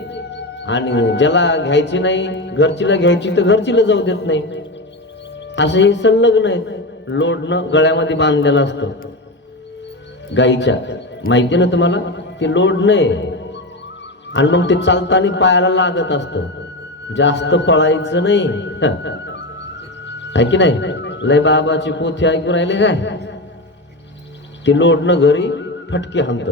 आणि ज्याला घ्यायची नाही घरचीला घ्यायची तर घरचीला जाऊ देत नाही. असे हे संलग्न आहेत. लोडनं गळ्यामध्ये बांधलेलं असतं गाईच्या, माहिती ना तुम्हाला? ते लोड नाही, आणि मग ते चालताना पायाला लागत असतं. जास्त पळायचं नाही, आहे की नाही? लय बाबाची पोथी ऐकून राहिले काय? ते लोडनं घरी फटके हाणत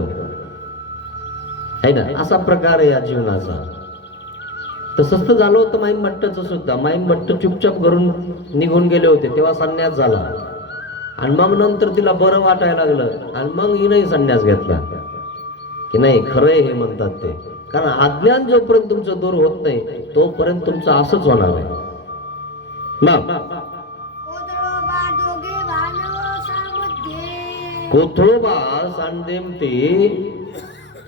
आहे ना. असा प्रकार आहे या जीवनाचा. तसंच तर झालं होतं महिमभट्टाचं सुद्धा. महिमभट्ट चुपचाप घरून निघून गेले होते, तेव्हा संन्यास झाला. आणि मग नंतर तिला बरं वाटायला लागलं, आणि मग हिनंही संन्यास घेतला. की नाही खरंय हे म्हणतात ते. कारण अज्ञान जोपर्यंत तुमचं दूर होत नाही तोपर्यंत तुमचं असंच होणार आहे. मग कोथळोबा सांडेमते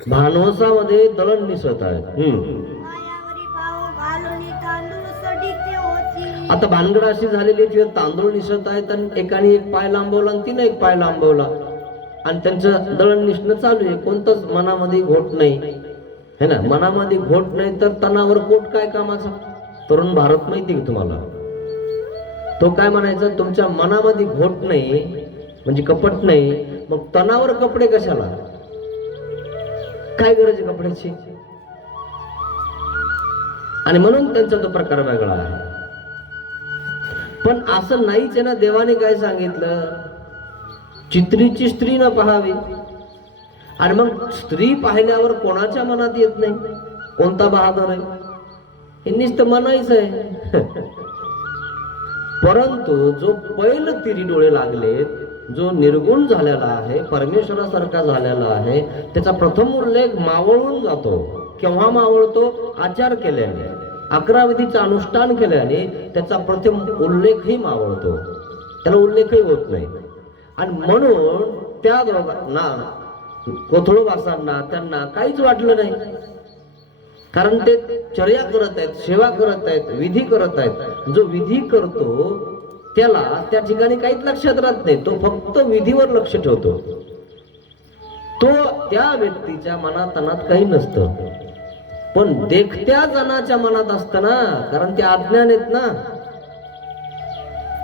भानवसामध्ये दळण दिसत आहे. आता भानगड अशी झालेली तिथे तांदूळ निसत आहेत आणि एकाने एक पाय लांबवला आणि तिने एक पाय लांबवला आणि त्यांचं दळण निसणं चालू आहे. कोणतंच मनामध्ये घोट नाही है ना. मनामध्ये घोट नाही तर तणावर पोट काय कामाचा. तरुण भारत माहिती का तुम्हाला, तो काय म्हणायचा, तुमच्या मनामध्ये घोट नाही म्हणजे कपट नाही, मग तणावर कपडे कशाला, काय गरज आहे कपड्याची. आणि म्हणून त्यांचा तो प्रकार वेगळा आहे. पण असं नाहीच आहे ना. देवाने काय सांगितलं, चित्रीची स्त्री न पाहावी. आणि मग स्त्री पाहिल्यावर कोणाच्या मनात येत नाही कोणता बहादर आहे, हे नुसतं म्हणायचं आहे. परंतु जो पैल तिरी डोळे लागलेत, जो निर्गुण झालेला आहे, परमेश्वरासारखा झालेला आहे, त्याचा प्रथम उल्लेख मावळून जातो. केव्हा मावळतो, आचार केल्याने, 11 विधीचं अनुष्ठान केल्याने त्याचा प्रथम उल्लेखही मावळतो, त्याला उल्लेखही होत नाही. आणि म्हणून त्या दोघांना, कोथळोबासांना, त्यांना काहीच वाटलं नाही. कारण ते चर्या करत आहेत, सेवा करत आहेत, विधी करत आहेत. जो विधी करतो त्याला त्या ठिकाणी काहीच लक्षात राहत नाही, तो फक्त विधीवर लक्ष ठेवतो. तो त्या व्यक्तीच्या मनातनात काही नसतं, पण देखत्या जणाच्या मनात असतं ना, कारण ते अज्ञान आहेत ना.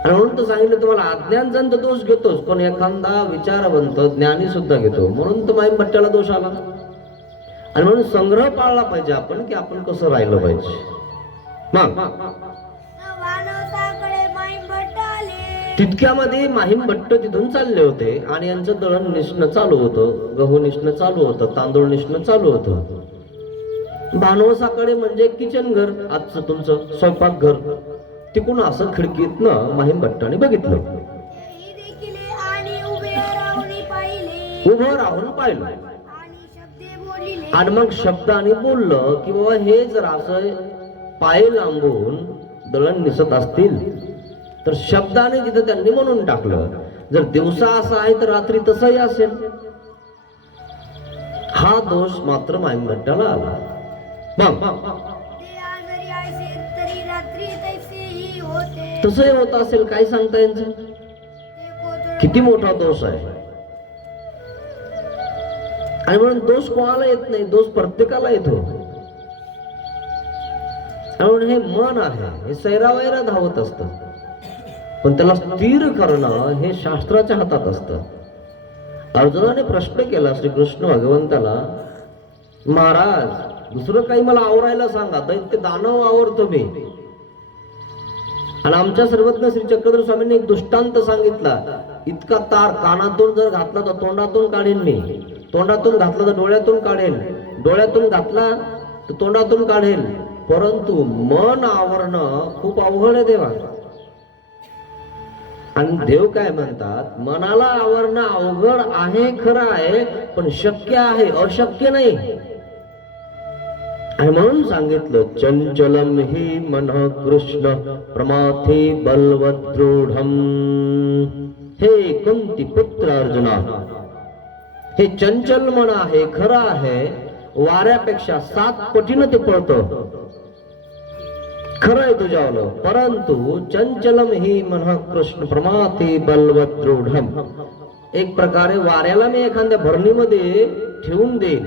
आणि म्हणून तर सांगितलं तुम्हाला, अज्ञान जण तर दोष घेतोच, पण एखादा विचारवंत ज्ञानी सुद्धा घेतो. म्हणून तर माईम भट्ट्याला दोष आला. आणि म्हणून संग्रह पाळला पाहिजे आपण, की आपण कसं राहिलं पाहिजे. मग तितक्यामध्ये माहीम भट्ट तिथून चालले होते आणि यांचं दळण निसणं चालू होतं, गहू निसणं चालू होतं, तांदूळ निसणं चालू होतं. भानवसाकडे म्हणजे किचन घर, आजचं तुमचं स्वयंपाकघर, तिकडून असं खिडकीतनं माहीम भट्टाने बघितलं, उभं राहून पाहिलं. आणि मग शब्दाने बोललं की बाबा हे जर असं पाय लांबून दळण निसत असतील तर शब्दाने तिथं त्यांनी म्हणून टाकलं, जर दिवसा असं आहे तर रात्री तसंही असेल. हा दोष मात्र माहीम भट्टाला आला. तसंही होत असेल, काय सांगता यांचं, किती मोठा दोष आहे. आणि म्हणून दोष कोणाला येत नाही, दोष प्रत्येकाला येतो. म्हणून हे मन आहे, हे सैरावैरा धावत असतं, पण त्याला स्थिर करणं हे शास्त्राच्या हातात असतं. अर्जुनाने प्रश्न केला श्रीकृष्ण भगवंताला, महाराज दुसरं काही मला आवरायला सांगा, दैत्य दानव आवरतो मी. आणि आमच्या सर्वज्ञ श्री चक्रधर स्वामींनी एक दृष्टांत सांगितला, इतका तार कानातून जर घातला तर तोंडातून काढेन मी, तोंडातून घातला तर डोळ्यातून काढेल, डोळ्यातून घातला तर तोंडातून काढेल, परंतु मन आवरणं खूप अवघड आहे देवा. आणि देव काय म्हणतात, मनाला आवरणं अवघड आहे, खरं आहे, पण शक्य आहे, अशक्य नाही. आणि म्हणून सांगितलं, चंचलम हि मनः कृष्ण प्रमाथी बलवदृढम. हे कुंती पुत्र अर्जुना, हे चंचल मन आहे, खरं आहे, वाऱ्यापेक्षा 7 पटीनं ते पळतं, खरं आहे तुझ्यावलं. परंतु चंचलम हि मनः कृष्ण प्रमाथी बलवदृढम. एक प्रकारे वाऱ्याला मी एखाद्या भरणीमध्ये ठेवून देईन,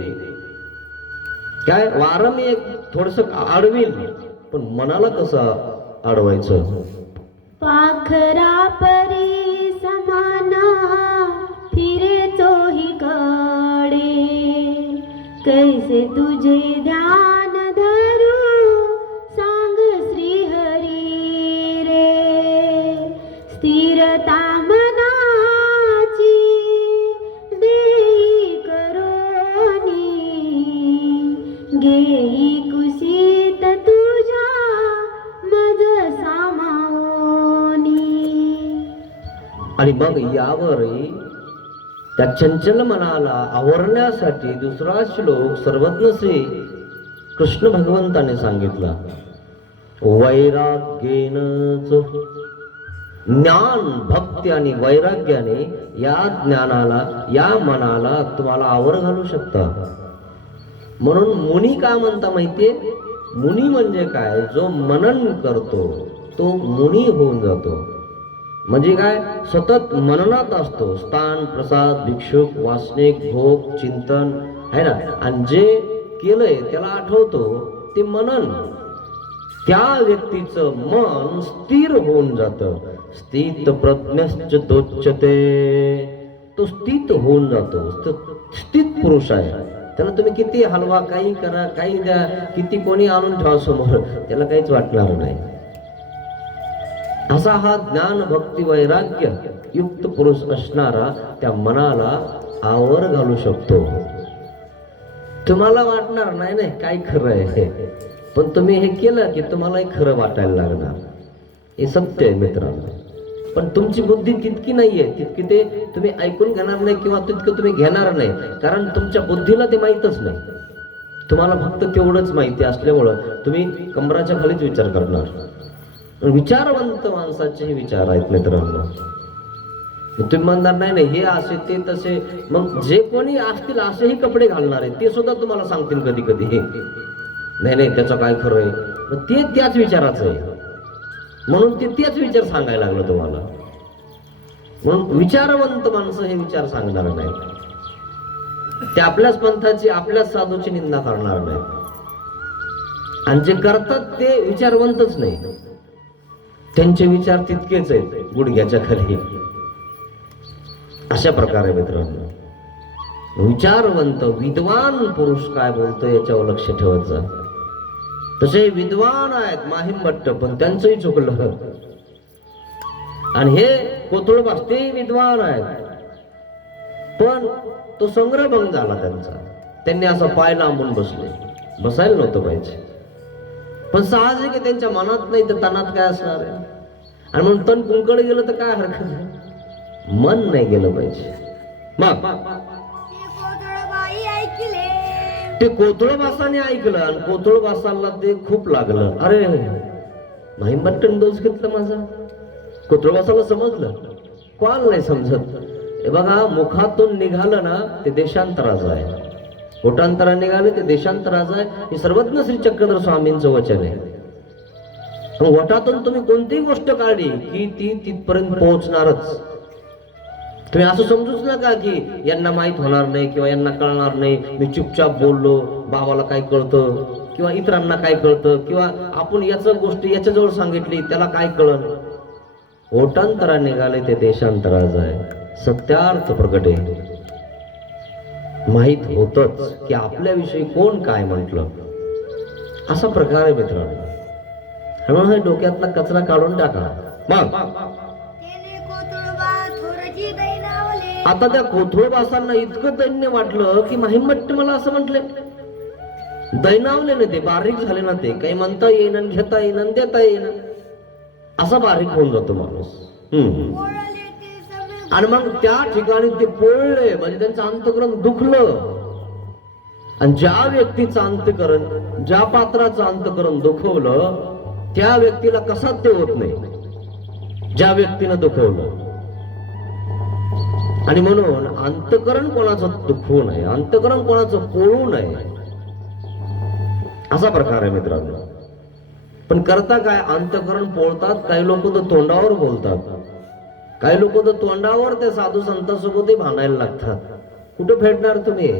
काय वारं मी एक थोडस अडवीन, पण मनाला कसं अडवायचं. पाखरा परी समाना फिरे चोही कडे, कैसे तुझे ध्यान धरू सांग श्री हरी रे. स्थिरता मनाची देई करोनी, घेई कुशीत तुझ्या मज सामावनी. आणि मग यावर त्या चंचल मनाला आवरण्यासाठी दुसरा श्लोक सर्वज्ञ श्री कृष्ण भगवंताने सांगितला. वैराग्येन ज्ञान, भक्ती आणि वैराग्याने या ज्ञानाला, या मनाला तुम्हाला आवर घालू शकता. म्हणून मुनी का म्हणता माहितीये? मुनी म्हणजे काय? जो मनन करतो तो मुनी होऊन जातो. म्हणजे काय? सतत मननात असतो. स्थान, प्रसाद, भिक्षुक, वासनिक, भोग, चिंतन आहे ना, आणि जे केलंय त्याला आठवतो ते मनन. त्या व्यक्तीचं मन स्थिर होऊन जातं. स्थित प्रज्ञश्च तोच्यते. तो स्थित होऊन जातो. स्थित पुरुष आहे. त्याला तुम्ही किती हलवा, काही करा, काही द्या, किती कोणी आणून ठेवा समोर, त्याला काहीच वाटणार नाही. असा हा ज्ञान, भक्ती, वैराग्य युक्त पुरुष असणारा त्या मनाला आवर घालू शकतो. तुम्हाला वाटणार नाही नाही काय खरं आहे, पण तुम्ही हे केलं की तुम्हाला खरं वाटायला लागणार. हे सत्य आहे मित्रांनो. पण तुमची बुद्धी तितकी नाहीये, तितकी ते तुम्ही ऐकून घेणार नाही किंवा तितकं तुम्ही घेणार नाही. कारण तुमच्या बुद्धीला ते माहीतच नाही. तुम्हाला फक्त तेवढंच माहिती असल्यामुळं तुम्ही कमराच्या खालीच विचार करणार. विचारवंत माणसाचे हे विचार आहेत मित्रांनो. तुम्ही म्हणणार नाही नाही हे असे ते तसे. मग जे कोणी असतील असेही कपडे घालणार आहेत ते सुद्धा तुम्हाला सांगतील कधी कधी हे नाही नाही त्याचं काय खरं आहे. मग ते त्याच विचाराचं आहे म्हणून ते तेच विचार सांगायला लागलं तुम्हाला. म्हणून विचारवंत माणसं हे विचार सांगणार नाही. ते आपल्याच पंथाची, आपल्याच साधूची निंदा करणार नाही. आणि जे करतात ते विचारवंतच नाही. त्यांचे विचार तितकेच आहेत गुडघ्याच्या खाली. अशा प्रकारे मित्रांनो विचारवंत विद्वान पुरुष काय बोलतो याच्यावर लक्ष ठेवत जा. तसे विद्वान आहेत माहिमभट्ट, पण त्यांचंही चुकलं. आणि हे कोथळबास ते विद्वान आहेत, पण तो संग्रहभंग झाला त्यांचा. त्यांनी असं पाय लांबून बसले. बसायला नव्हतं पाहिजे, पण साहजिक आहे त्यांच्या मनात नाही तर तनात काय असणार आहे. आणि म्हणून तन कुंकड गेलं तर काय हरकत आहे, मन नाही गेलं पाहिजे. मग ते कोथळबासाने ऐकलं आणि कोथळबासाला ते खूप लागलं. अरे माहिमभट्टन दोष घेतला माझा. कोथळबासाला समजलं, कोण नाही समजत. हे बघा मुखातून निघालं ना ते देशांतराचं आहे, कोटांतरा निघाले ते देशांतराचं आहे. हे सर्वज्ञ श्री चक्रधर स्वामींचं वचन आहे. वटातून तुम्ही कोणतीही गोष्ट काढली की ती तिथपर्यंत पोहोचणारच. तुम्ही असं समजूच नका की यांना माहित होणार नाही किंवा यांना कळणार नाही, मी चुपचाप बोललो, बाबाला काय कळतं किंवा इतरांना काय कळतं किंवा आपण याच गोष्ट याच्याजवळ सांगितली त्याला काय कळन. ओटांतरा निघाले ते देशांतराचं आहे. सत्यार्थ प्रगटे माहित होतच की आपल्याविषयी कोण काय म्हटलं. असा प्रकार आहे मित्रांनो. म्हणून हे डोक्यातला कचरा काढून टाका. मग आता त्या कोथळबासांना इतकं दैन्य वाटलं की माहिमभट्ट मला असं म्हटले. दैनावले ना ते, बारीक झाले ना ते. काही म्हणता येईना, घेता येईना, देता येईना, असा बारीक होऊन जातो माणूस. आणि मग त्या ठिकाणी ते पोळले म्हणजे त्यांचं अंतःकरण दुखलं. आणि ज्या व्यक्तीचं अंतःकरण, ज्या पात्राचं अंतःकरण दुखवलं त्या व्यक्तीला कसा ते होत नाही ज्या व्यक्तीनं दुखवलं. आणि म्हणून अंतःकरण कोणाचं दुखवू नये, अंतःकरण कोणाचं पोळू नये, असा प्रकार आहे मित्रांनो. पण करता काय, अंतःकरण पोळतात. काही लोक तर तोंडावर बोलतात, काही लोक तर तोंडावर त्या साधू संतांसोबतही भांडायला लागतात. कुठं फेडणार तुम्ही?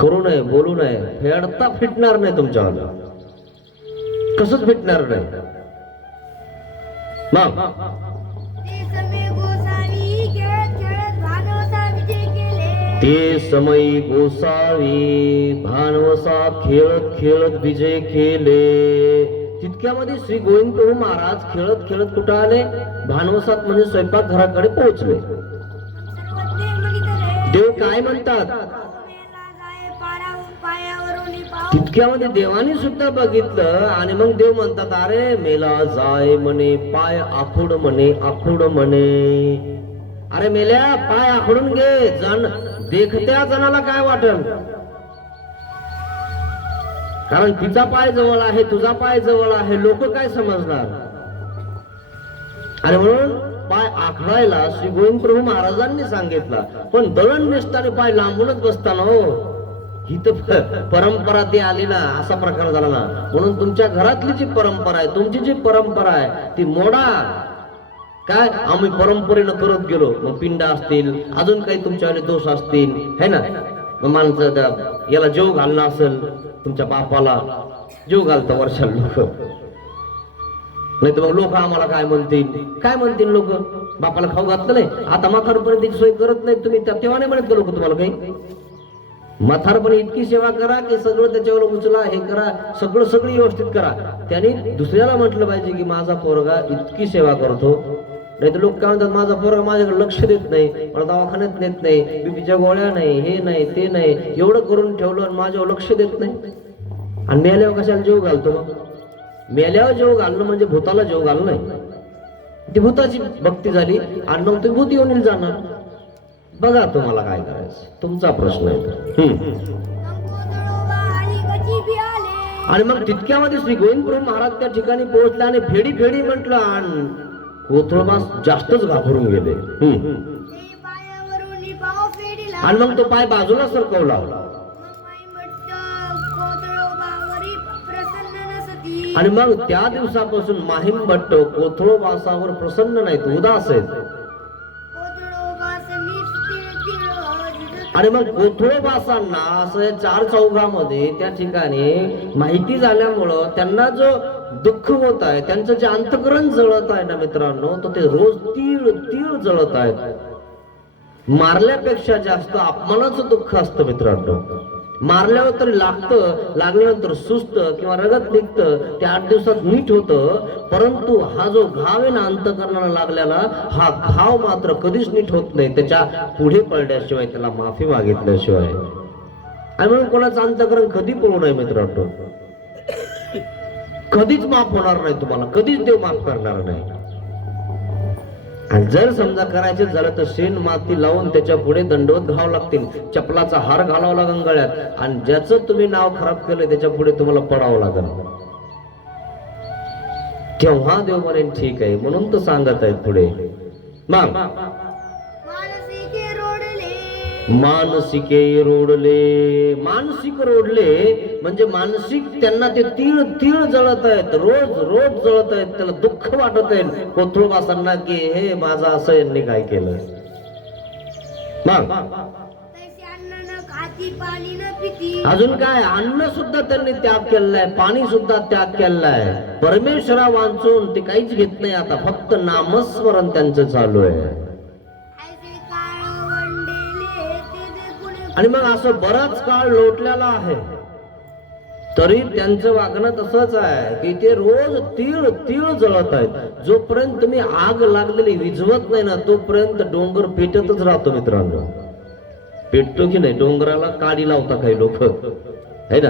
करू नये, बोलू नये. फेडता फिटणार नाही तुमच्यावर, कसंच भेटणार नाही. ते समयी गोसावी भानवसा खेळत खेळत विजय केले. तितक्यामध्ये श्री गोविंद प्रभू महाराज खेळत खेळत कुठं आले? भानवसात म्हणजे स्वयंपाक घराकडे पोहोचले. देव काय म्हणतात? तितक्यामध्ये देवाने सुद्धा बघितलं आणि मग देव म्हणतात अरे मेला जाय म्हणे, पाय आखूड म्हणे, आखूड म्हणे. अरे मेल्या पाय आखडून घे, जण देखत्या जणाला काय वाटल, कारण तिचा पाय जवळ आहे, तुझा पाय जवळ आहे, लोक काय समजणार. आणि म्हणून पाय आखडायला श्री गोविंद प्रभू महाराजांनी सांगितला. पण दळण नेसताना पाय लांबूनच बसताना हो, ही तर परंपरा ती आली ना, असा प्रकार झाला ना. म्हणून तुमच्या घरातली जी परंपरा आहे, तुमची जी परंपरा आहे ती मोडा. काय आम्ही परंपरेनं करत गेलो, मग पिंड असतील, अजून काही तुमच्याकडे दोष असतील, है ना. मग माणसं याला जेव घालणं असेल, तुमच्या बापाला जेव घालतं वर्षाला लोक, नाही तर मग लोक आम्हाला काय म्हणतील लोक, बापाला खाऊ घातलं नाही, आता म्हातारपणे त्याची सोय करत नाही तुम्ही, तेव्हा नाही म्हणत लोक तुम्हाला काही. म्हातारपणे इतकी सेवा करा की सगळं त्याच्यावर उचला, हे करा, सगळं व्यवस्थित करा. त्याने दुसऱ्याला म्हटलं पाहिजे की माझा पोरगा इतकी सेवा करतो. नाही तर लोक काय म्हणतात, माझा पोरगा माझ्याकडे लक्ष देत नाही, मला दवाखान्यात नेत नाही, बीपीच्या गोळ्या नाही, हे नाही ते नाही, एवढं करून ठेवलं आणि माझ्यावर लक्ष देत नाही. आणि मेल्यावर कशाला जेव घालतो मग? मेल्यावर जेव घालणं म्हणजे भूताला जेव घालणं नाही, ती भूताची भक्ती झाली आणि मग तुम्ही भूत येऊन जाणार. बघा तुम्हाला काय करायचं, तुमचा प्रश्न आहे. आणि मग तितक्यामध्ये श्री गोविंद प्रभू महाराज त्या ठिकाणी पोहोचले आणि फेडी म्हटलं आणि कोथळबास जास्तच घाबरून गेले. आणि मग तो पाय बाजूला सरकवला आणि मग त्या दिवसापासून माहीम भट्ट कोथळबासावर प्रसन्न नाहीत, उदास आहेत. आणि मग कोथळबासांना असं 4 चौघामध्ये त्या ठिकाणी माहिती झाल्यामुळं त्यांना जो दुःख होत आहे, त्यांचं जे अंतकरण जळत आहे ना मित्रांनो, तो ते रोज तीळ जळत आहेत. मारल्यापेक्षा जास्त अपमानाचं दुःख असतं मित्रांनो. मारल्यावर तरी लागल्यानंतर सुस्त किंवा रगत निघतं, ते 8 दिवसात नीट होतं. परंतु हा जो घाव आहे ना अंतकरणाला लागलेला, हा घाव मात्र कधीच नीट होत नाही त्याच्या पुढे पडल्याशिवाय, त्याला माफी मागितल्याशिवाय. आणि म्हणून कोणाचं अंतकरण कधी पळू नये मित्रांनो, कधीच माफ होणार नाही तुम्हाला, कधीच देव माफ करणार नाही. आणि जर समजा करायचे झालं तर शेण माती लावून त्याच्या पुढे दंडवत घालावं लागतील, चपलाचा हार घालावा लागेल गळ्यात, आणि ज्याचं तुम्ही नाव खराब केलंय त्याच्या पुढे तुम्हाला पडावं लागेल. तेव्हा देव म्हणेन ठीक आहे. म्हणून तर सांगत आहेत पुढे, मानसिके रोडले. मानसिक रोडले म्हणजे मानसिक त्यांना ते तीळ जळत आहेत, रोज जळत आहेत, त्याला दुःख वाटत आहे कोथळबासांना की हे माझा असं यांनी काय केलं. अजून काय, अन्न सुद्धा त्यांनी त्याग केलेला आहे, पाणी सुद्धा त्याग केलेला आहे. परमेश्वरा वांचून ते काहीच घेत नाही, आता फक्त नामस्मरण त्यांचं चालू आहे. आणि मग असं बराच काळ लोटलेला आहे, तरी त्यांचं वागणं तसंच आहे की ते रोज तीळ जळत आहेत. जोपर्यंत तुम्ही आग लागलेली विझवत नाही ना, तोपर्यंत डोंगर पेटतच राहतो मित्रांनो. पेटतो की नाही? डोंगराला काडी लावता काही लोक, है ना.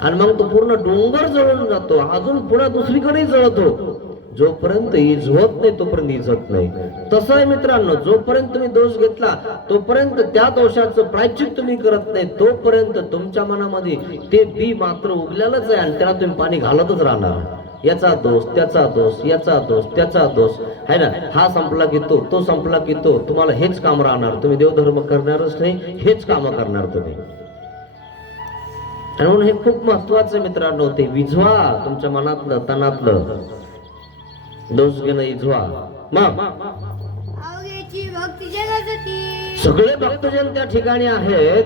आणि मग तो पूर्ण डोंगर जळून जातो, अजून पुन्हा दुसरीकडे जळतो. जोपर्यंत इजवत नाही तोपर्यंत इजत नाही. तसं आहे मित्रांनो, जोपर्यंत तुम्ही दोष घेतला तोपर्यंत त्या दोषाचं प्रायश्चित्त तुम्ही करत नाही, तोपर्यंत तुमच्या मनामध्ये ते बी मात्र उगलेलंच आहे आणि त्याला तुम्ही पाणी घालतच राहणार. याचा दोष, त्याचा दोष, याचा दोष, त्याचा दोष, है ना. हा संपला की तो संपला की तो, तुम्हाला हेच काम राहणार. तुम्ही देवधर्म करणारच नाही, हेच काम करणार तुम्ही. म्हणून हे खूप महत्वाचं मित्रांनो, ते विझवा तुमच्या मनातलं तनातलं दोष घेणं इझवा. सगळे भक्तजन त्या ठिकाणी आहेत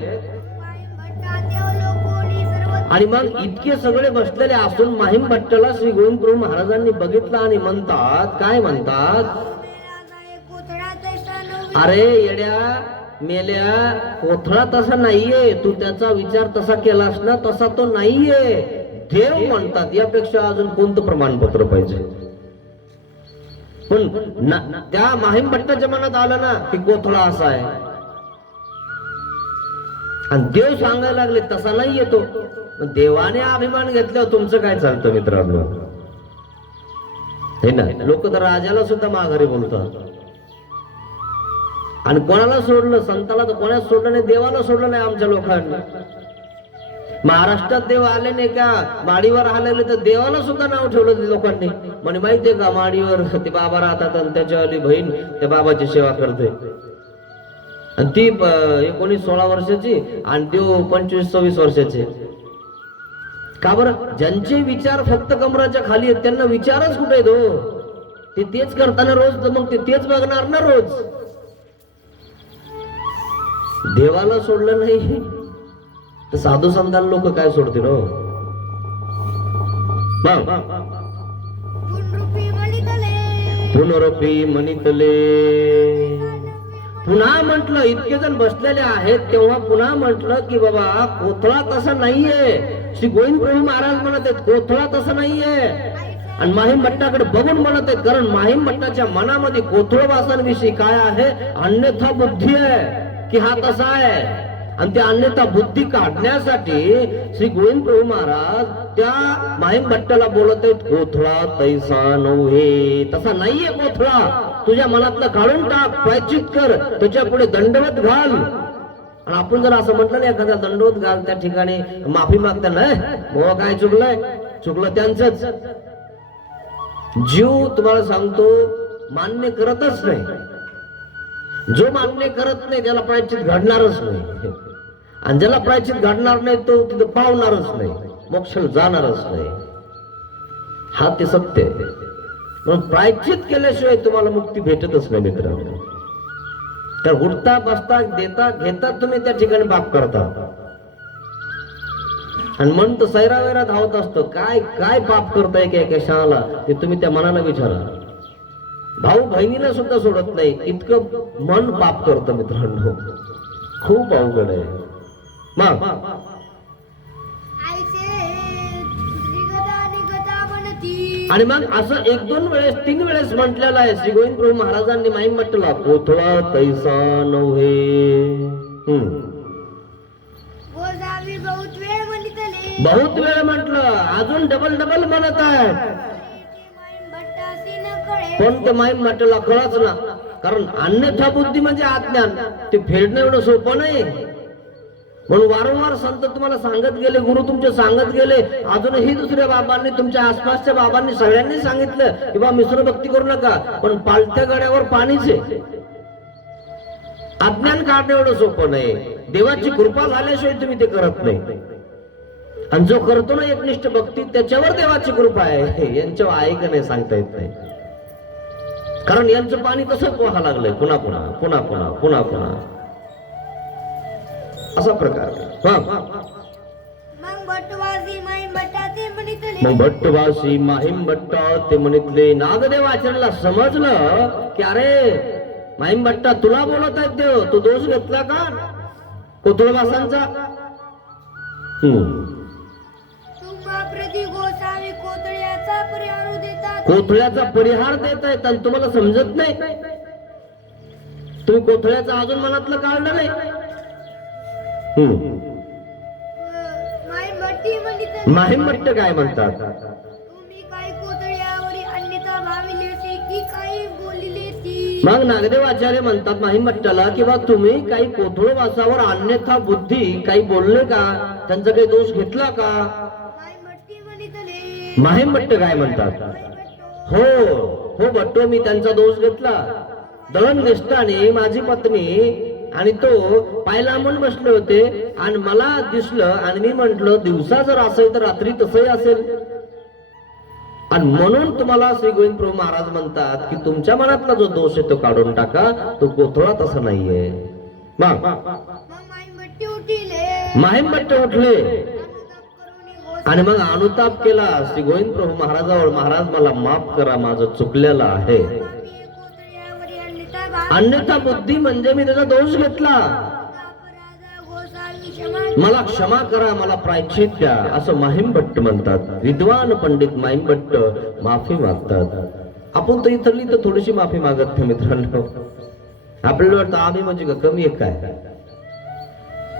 आणि मग इतके सगळे बसलेले असून माहीम भट्टाला श्री गोविंद प्रभू महाराजांनी बघितलं आणि म्हणतात, काय म्हणतात, अरे येड्या मेल्या, कोथळा तसा नाहीये, तू त्याचा विचार तसा केलास ना, तसा तो नाहीये. देव म्हणतात, यापेक्षा अजून कोणतं प्रमाणपत्र पाहिजे. पण त्या माहीम भट्टाच्या मनात आलं ना की कोथळा असा आहे, आणि देव सांगायला लागले तसा नाही येतो. देवाने अभिमान घेतल्यावर तुमचं काय चालतं मित्रांनो, हे ना. लोक तर राजाला सुद्धा माघारी बोलतात. आणि कोणाला सोडलं? संताला तर कोणाला सोडलं नाही, देवाला सोडलं नाही आमच्या लोकांनी. महाराष्ट्रात देव आले नाही का, माडीवर आलेले तर देवाला सुद्धा नाव ठेवलं लोकांनी. म्हणे माहितीये का, माडीवर ते बाबा राहतात आणि त्याच्यावाली बहीण त्या बाबाची सेवा करते, आणि ती 19-16 वर्षाची आणि तो 25-26 वर्षाची. का बरं? ज्यांचे विचार फक्त कमराच्या खाली आहेत त्यांना विचारच कुठे आहेत हो? ते तेच करताना रोज, तर मग ते तेच बघणार ना रोज. देवाला सोडलं नाही तर साधू संतांना लोक काय सोडतील हो? पुनरुपी म्हणितले. पुन्हा म्हटलं, इतके जण बसलेले आहेत तेव्हा पुन्हा म्हटलं की बाबा कोथळा तसा नाहीये. श्री गोविंद प्रभू महाराज म्हणत आहेत कोथळा तसा नाहीये. आणि माहीम भट्टाकडे बघून म्हणत आहेत, कारण माहीम भट्टाच्या मनामध्ये कोथळ वासांविषयी काय आहे? अन्यथा बुद्धी आहे की हा तसा आहे. आणि त्या अन्यथा बुद्धी काढण्यासाठी श्री गोविंद प्रभू महाराज त्या माहीम भट्टाला बोलत आहेत, कोथळा तैसा नव्हे, तसा नाहीये कोथळा. तुझ्या मनातलं काढून टाक, प्रायचित कर, त्याच्या पुढे दंडवत घाल. आणि आपण जर असं म्हटलं नाही एखाद्या दंडवत घाल, त्या ठिकाणी माफी मागताना बाबा काय चुकलंय, चुकलं त्यांचंच. जीव तुम्हाला सांगतो मान्य करतच नाही. जो मान्य करत नाही त्याला प्रायचित घडणारच नाही, आणि ज्याला प्रायचित घडणार नाही तो तिथं पावणारच नाही, मोक्षाला जाणारच नाही. हा ते सत्य आहे. म्हणून प्रायचित केल्याशिवाय तुम्हाला मुक्ती भेटतच नाही मित्रांनो. तर उठता बसता देता घेता तुम्ही त्या ठिकाणी पाप करता, आणि मन तर सैरावैरा धावत असतं. काय काय पाप करताय काय कशाला ते तुम्ही त्या मनाला विचारा. भाऊ बहिणीला सुद्धा सोडत नाही, इतकं मन पाप करतं मित्रांनो. खूप अवघड आहे. मग आणि मग असं 1-2 वेळेस 3 वेळेस म्हटलेलं आहे श्री गोविंद प्रभू महाराजांनी माहीम भट्टला, कोथळा तैसा नव्हे. बहुत वेळ म्हटलं, अजून डबल डबल म्हणत आहे, पण ते माहीम भट्टाला कळच ना. कारण अन्यथा बुद्धी म्हणजे अज्ञान, ते फेडणं एवढं सोपं नाही. म्हणून वारंवार संत तुम्हाला सांगत गेले, गुरु तुमचे सांगत गेले, अजूनही दुसऱ्या बाबांनी, तुमच्या आसपासच्या बाबांनी, सगळ्यांनी सांगितलं की बा मिश्र भक्ती करू नका, पण पालत्या गड्यावर पाणीच आहे. अज्ञान काढणं एवढं सोपं नाही. देवाची कृपा झाल्याशिवाय तुम्ही ते करत नाही. आणि जो करतो ना एकनिष्ठ भक्ती, त्याच्यावर देवाची कृपा आहे. यांच्यावर आहे का नाही सांगता येत नाही. कारण यांचं पाणी कसं पोहा लागलंय, पुन्हा पुन्हा पुन्हा पुन्हा पुन्हा पुन्हा असा प्रकार. मग भट्टवासी माहीम भट्टा ते म्हणितले. नागदेव आचरणला समजलं की अरे माहीम भट्टा तुला बोलत आहेत देव, तू दोष घेतला का कोथळवासांचा? कोथळ्याचा परिहार देत आहेत आणि तुम्हाला समजत नाही. तुम्ही कोथळ्याचं अजून मनातलं काढलं नाही. माहीम भट्ट काय म्हणतात? मग नागदेव आचार्य म्हणतात माहीम भट्टाला किंवा तुम्ही काही कोथळ वासावर अन्यथा बुद्धी काही बोलले का, त्यांचा काही दोष घेतला का? माहीम भट्ट काय म्हणतात? हो हो भट्टो, मी त्यांचा दोष घेतला. दळण निष्ठाने माझी पत्नी आणि तो पायला म्हणून बसले होते आणि मला दिसलं आणि मी म्हंटल दिवसा जर असेल तर रात्री तसंही असेल. आणि म्हणून तुम्हाला श्री गोविंद प्रभू महाराज म्हणतात की तुमच्या मनातला जो दोष आहे तो काढून टाका, तो कोथळा तसा नाहीये. मग माहीम भट्ट उठले आणि मग अनुताप केला श्री गोविंद प्रभू महाराजावर, महाराज मला माफ करा, माझं चुकलेलं आहे. अन्यथा बुद्धी म्हणजे मी त्याचा दोष घेतला, मला क्षमा करा, मला प्रायश्चित द्या, असं माहीम भट्ट म्हणतात. विद्वान पंडित माहीम भट्ट माफी मागतात. आपण तर इथली तर थोडीशी माफी मागत नाही मित्रांनो. आपल्याला वाटतं आम्ही म्हणजे का कमी आहे काय,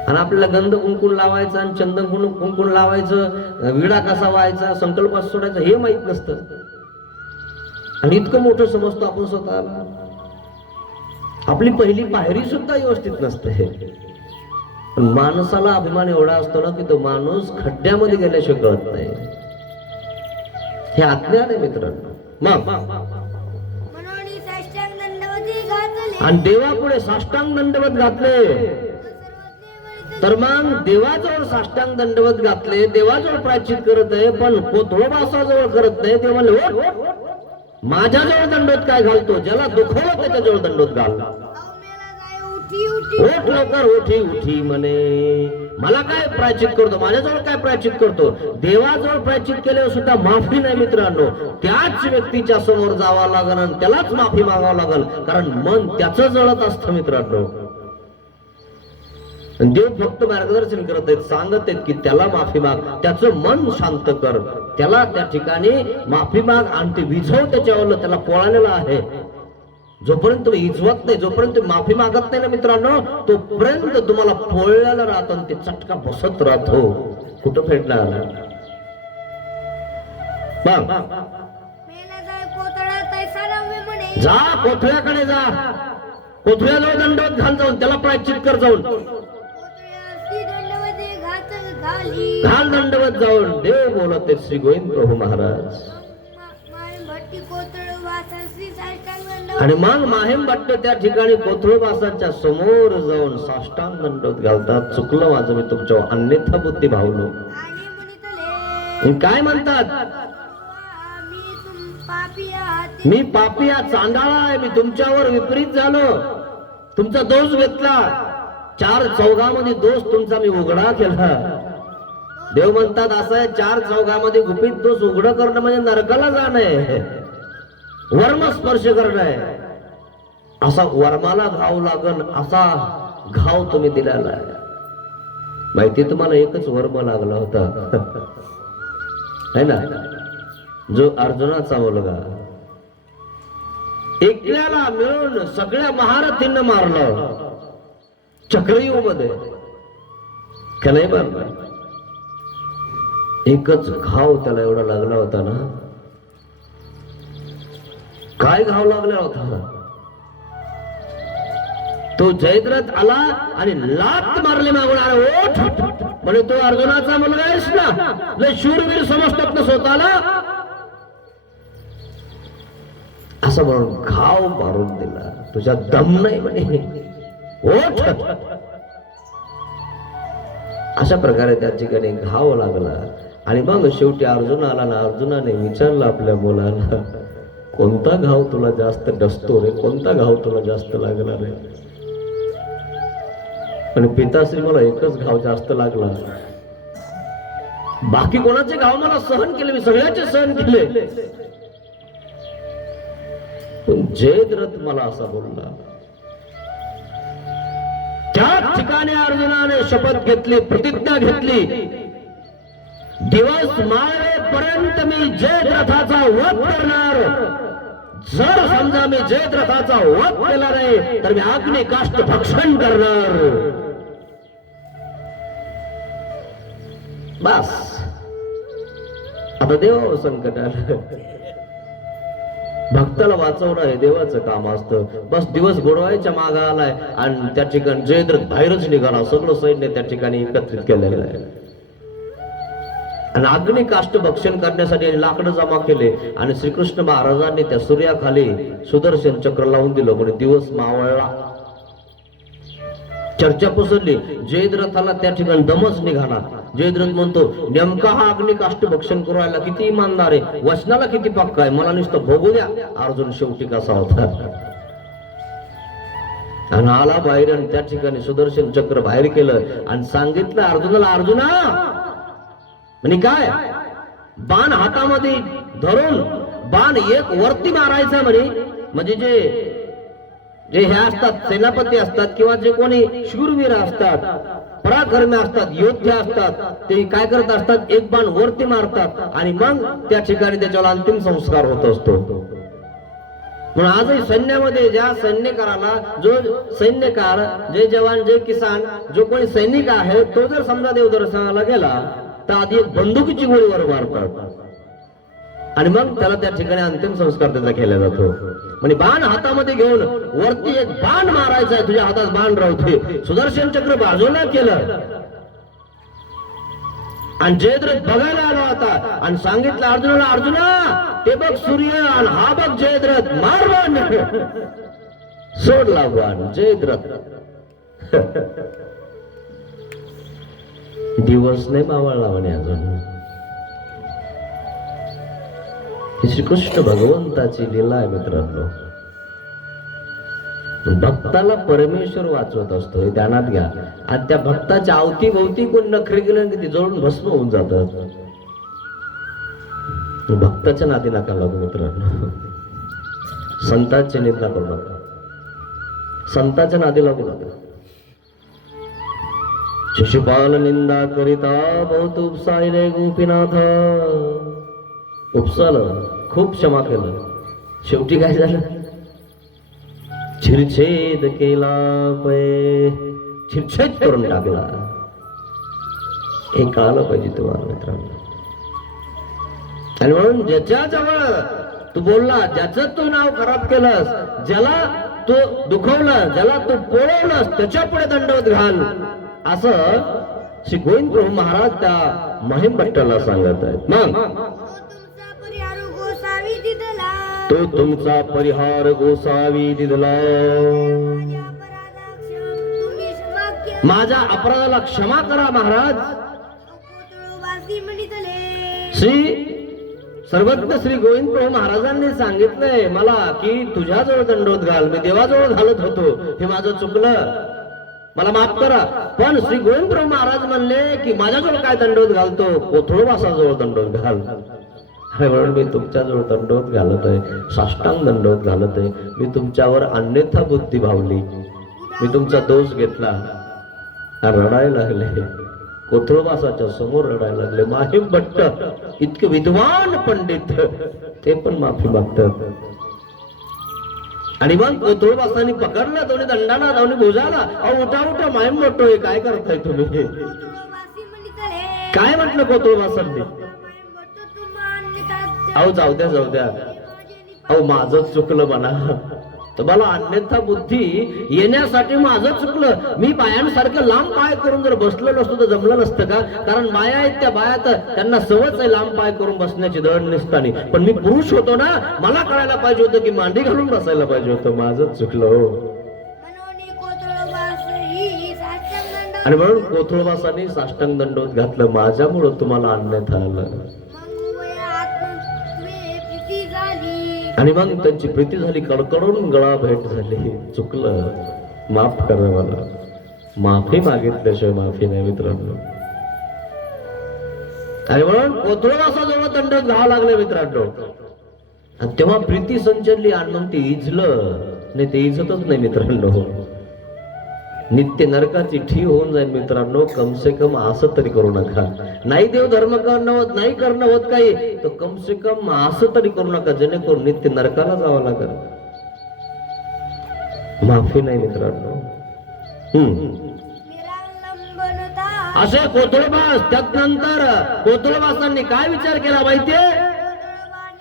आणि आपल्याला गंध कुंकुण लावायचं आणि चंदन कुंकुण लावायचं, विडा कसा व्हायचा, संकल्प सोडायचा हे माहित नसतं, आणि इतकं मोठं समजतो आपण स्वतःला. आपली पहिली पायरी सुद्धा व्यवस्थित नसते. पण माणसाला अभिमान एवढा असतो ना की तो माणूस खड्ड्यामध्ये गेल्याशिवाय कळत नाही. हे अज्ञान आहे मित्रांनो. मग म्हणून साष्टांग दंडवती घातले आणि देवापुढे साष्टांग दंडवत घातले. तर मग देवाजवळ साष्टांग दंडवत घातले, देवाजवळ प्रायश्चित करत आहे, पण कोथळोबासाजवळ करत नाही. ते म्हणले ओठ माझ्याजवळ दंडवत काय घालतो, ज्याला दुखवलं त्याच्याजवळ दंडवत घाल. ओठ लवकर उठी उठी म्हणे, मला काय प्रायश्चित करतो, माझ्याजवळ काय प्रायश्चित करतो. देवाजवळ प्रायश्चित केल्यावर सुद्धा माफी नाही मित्रांनो. त्याच व्यक्तीच्या समोर जावं लागल आणि त्यालाच माफी मागावं लागल, कारण मन त्याचं जळत असतं मित्रांनो. देव फक्त मार्गदर्शन करत आहेत, सांगत आहेत की त्याला माफी माग, त्याचं मन शांत कर, त्याला त्या ठिकाणी माफी माग आणि ते विझव त्याच्यावर, त्याला पोळालेला आहे. जोपर्यंत तुम्ही इजवत नाही, जोपर्यंत माफी मागत नाही ना मित्रांनो, तोपर्यंत तुम्हाला पोळलेला राहतो आणि ते चटका बसत राहतो. कुठं फेडणार जा, कोथळ्याकडे जा, कोथळ्याजवळ दंडवत घाल, जाऊन त्याला प्रायश्चित कर, जाऊन घाल दंडवत जाऊन. देव बोलत आहेत श्री गोविंद प्रभू महाराज. आणि मग माहेम भट्ट त्या ठिकाणी कोथळोबासाच्या समोर जाऊन साष्टांग दंडवत घालतात. चुकलं माझं, मी तुमच्या अन्यथा बुद्धी भावलो. काय म्हणतात, मी पापिया चांडाळा आहे, मी तुमच्यावर विपरीत झालो, तुमचा दोष घेतला, चार चौघामध्ये दोष तुमचा मी उघडा केला. देव म्हणतात असं आहे, चार चौघामध्ये गुपित दोष उघड करणं म्हणजे नरकाला जाणं आहे, वर्म स्पर्श करणं आहे. असा वर्माला घाव लागन असा घाव तुम्ही दिलेला आहे. माहिती तुम्हाला एकच वर्म लागला होता है ना, जो अर्जुनाचा मुलगा. एकल्याला मिळून सगळ्या महारथींना मारलं चक्रव्यूह मध्ये, का नाही मारलं. एकच घाव त्याला एवढा लागला होता ना. काय घाव लागला होता, तो जयद्रथ आला आणि लात मारली मागणार, ओठ म्हणे तो अर्जुनाचा मुलगा आहेस ना, लय शूरवीर समजतात ना स्वतःला, असं म्हणून घाव मारून दिला. तुझ्या दम नाही म्हणे, ओठ. अशा प्रकारे त्या ठिकाणी घाव लागला. आणि मग शेवटी अर्जुन आला ना, अर्जुनाने विचारलं आपल्या मुलाला, कोणता घाव तुला जास्त डसतो रे, कोणता घाव तुला जास्त लागला रे. पण पिताश्री मला एकच घाव जास्त लागला, बाकी कोणाचे घाव मला सहन केले, मी सगळ्याचे सहन केले, पण जयद्रथ मला असा बोलला. त्याच ठिकाणी अर्जुनाने शपथ घेतली, प्रतिज्ञा घेतली, दिवस माळेपर्यंत मी जयद्रथाचा वध करणार. जर समजा मी जयद्रथाचा वध केला नाही तर मी अग्नी काष्ट भक्षण करणार. बस आता देवावर संकट आलं. भक्ताला वाचवणं हे देवाचं काम असतं. बस दिवस बुडवायच्या मागे आलाय आणि त्या ठिकाणी जयद्रथ बाहेरच निघाला, सगळं सैन्य त्या ठिकाणी एकत्रित केलेलं आहे. आणि अग्नी काष्ट भक्षण करण्यासाठी लाकडं जमा केले आणि श्रीकृष्ण महाराजांनी त्या सूर्याखाली सुदर्शन चक्र लावून दिलं, म्हणजे दिवस मावळला. चर्चा पसरली, जयद्रथाला त्या ठिकाणी दमच निघाला. जयद्रथ म्हणतो, नेमका हा अग्नी काष्ट भक्षण करायला किती इमानदार आहे, वचनाला किती पक्का आहे, मला नुसतं भोगू द्या. अर्जुन शेवटी कसा होता, आणि आला बाहेर आणि त्या ठिकाणी सुदर्शन चक्र बाहेर केलं आणि सांगितलं अर्जुनाला, अर्जुना म्हणजे काय, बाण हातामध्ये धरून बाण एक वरती मारायचा म्हणे, म्हणजे जे हे असतात सेनापती असतात किंवा जे कोणी शूरवीर असतात, पराक्रमी असतात, योद्धे असतात, ते काय करत असतात, एक बाण वरती मारतात आणि मग त्या ठिकाणी त्याच्यावर अंतिम संस्कार होत असतो. म्हणून आजही सैन्यामध्ये ज्या सैन्यकाराला, जो सैन्यकार, जे जवान, जे किसान, जो कोणी सैनिक आहे, तो जर समजा देवदर्शनाला गेला तर आधी एक बंदुकीची गोळी वर मारतात. आणि मग त्याला त्या ठिकाणी अंतिम संस्कार त्याचा केला जातो. म्हणजे बाण हातामध्ये घेऊन वरती एक बाण मारायचा आहे, तुझ्या हातात बाण राहते. सुदर्शन चक्र बाजूला केलं आणि जयद्रथ बघायला आला होता आणि सांगितलं अर्जुनाला, अर्जुना ते बघ सूर्य आणि हा बघ जयद्रथ, मार बाण. सोडला बाण जयद्रथ. दिवस नाही मावळला म्हणे अजून. श्रीकृष्ण भगवंताची लीला आहे मित्रांनो. भक्ताला परमेश्वर वाचवत असतो, हे ध्यानात घ्या. आणि त्या भक्ताच्या अवतीभोवती कोण नखरे गेले की ती जळून भस्म होऊन जातात. भक्ताच्या नादी नका लागू मित्रांनो. संतांची निंदा करू नका, संतांच्या नादी लागू नका. शिशुपाल निंदा करिता बहुत उपसायले गोपीनाथ. उपसालं, खूप क्षमा केलं, शेवटी काय झालं? छिरछेद केला, छिरछेद करून टाकला. हे कळालं पाहिजे तुम्हाला मित्रांनो. आणि म्हणून ज्याच्या जवळ तू बोलला, ज्याचं तू नाव खराब केलंस, ज्याला तू दुखवलं, ज्याला तू पोळवलंस, त्याच्या पुढे दंडवत घाल, असं श्री गोविंद प्रभू महाराज त्या महिम भट्टाला सांगत आहेत. मग तो तुमचा परिहार गोसावी दिदला. माझ्या अपराधाला क्षमा करा महाराज. श्री सर्वज्ञ श्री गोविंद प्रभू महाराजांनी सांगितलंय मला की तुझ्याजवळ दंडवत घाल. मी देवाजवळ घालत होतो, हे माझं चुकलं, मला माफ करा. पण श्री गोविंद प्रभू महाराज म्हणले की माझ्याजवळ काय दंडवत घालतो, कोथळवासाजवळ दंडवत घाल. म्हणून मी तुमच्याजवळ दंडवत घालत आहे, साष्टांग दंडवत घालत आहे. मी तुमच्यावर अन्यथा बुद्धी भावली, मी तुमचा दोष घेतला, रडायला लागले, कोथळवासाच्या समोर रडायला लागले. महिम भट्ट इतके विद्वान पंडित ते पण माफी मागतात. आणि मग कोथळवासाने पकडलं, दोन्ही दंडाला, दोन्ही भुजाला. अहो उठा उठा, महिम भट्टोय, काय करताय तुम्ही? काय म्हटलं कोथळवासांनी? अहो जाऊ द्या, जाऊ द्या, अहो माझं चुकलं म्हणा. तुम्हाला अन्यथा बुद्धी येण्यासाठी माझं चुकलं. मी बायांसारखं लांब पाय करून जर बसलो नसतो तर जमलं नसतं का? कारण बाया आहेत त्या बाया, तर त्यांना सवच आहे लांब पाय करून बसण्याची, दळण नसताना. पण मी पुरुष होतो ना, मला कळायला पाहिजे होतं की मांडी घालून बसायला पाहिजे होतं. माझं चुकलं हो. आणि म्हणून कोथळवासाने साष्टांग दंडवत घातलं, माझ्यामुळं तुम्हाला अन्यथा आलं. आणि मग त्यांची प्रीती झाली, कडकडून गळा भेट झाली. चुकलं, माफ करा मला. माफी मागितल्याशिवाय माफी नाही मित्रांनो. आणि म्हणून कोथळवासाजवळ दंडवत घालावं लागले मित्रांनो. आणि तेव्हा प्रीती संचरली आणि मग ते इजलं नाही, ते इजतच नाही मित्रांनो. नित्य नरकाची ठी होऊन जाईल मित्रांनो. कम से कम असं तरी करू नका. नाही देव धर्म करणं होत, नाही करणं होत काही, तर कम से कम असं तरी करू नका जेणेकरून नित्य नरकाला जावं लागेल. माफी नाही मित्रांनो. असे कोथळवास. त्यानंतर कोथळवासांनी काय विचार केला माहितीये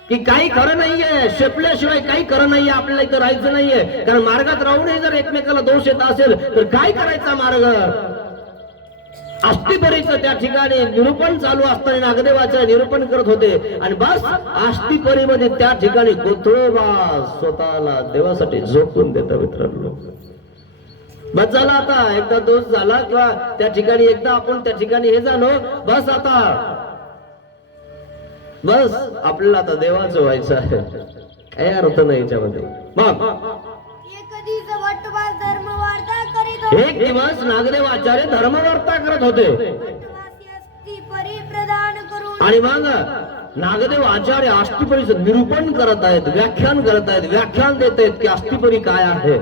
की काही खरं नाहीये, शेपल्याशिवाय काही खरं नाहीये, आपल्याला इथं राहायचं नाहीये. कारण मार्गात राहूनही जर एकमेकाला दोष येत असेल तर काय करायचा मार्ग? आस्तिपरीचं त्या ठिकाणी निरूपण चालू असताना नागदेवाचं निरूपण करत होते. आणि बस आस्तिपरीमध्ये त्या ठिकाणी कोथळवास स्वतःला देवासाठी झोकून देता मित्रांनो. बस झाला, आता एकदा दोष झाला किंवा त्या ठिकाणी एकदा आपण त्या ठिकाणी हे झालो, बस आता बस आपल्याला आता देवाचं व्हायचं आहे. काही अर्थ नाही याच्यामध्ये. मग एक दिवस नागदेव आचार्य धर्मवार्ता करत होते. आणि मग नागदेव आचार्य आष्टीपरीचं निरूपण करत आहेत, व्याख्यान करत आहेत, व्याख्यान देत आहेत की आष्टीपरी काय आहे.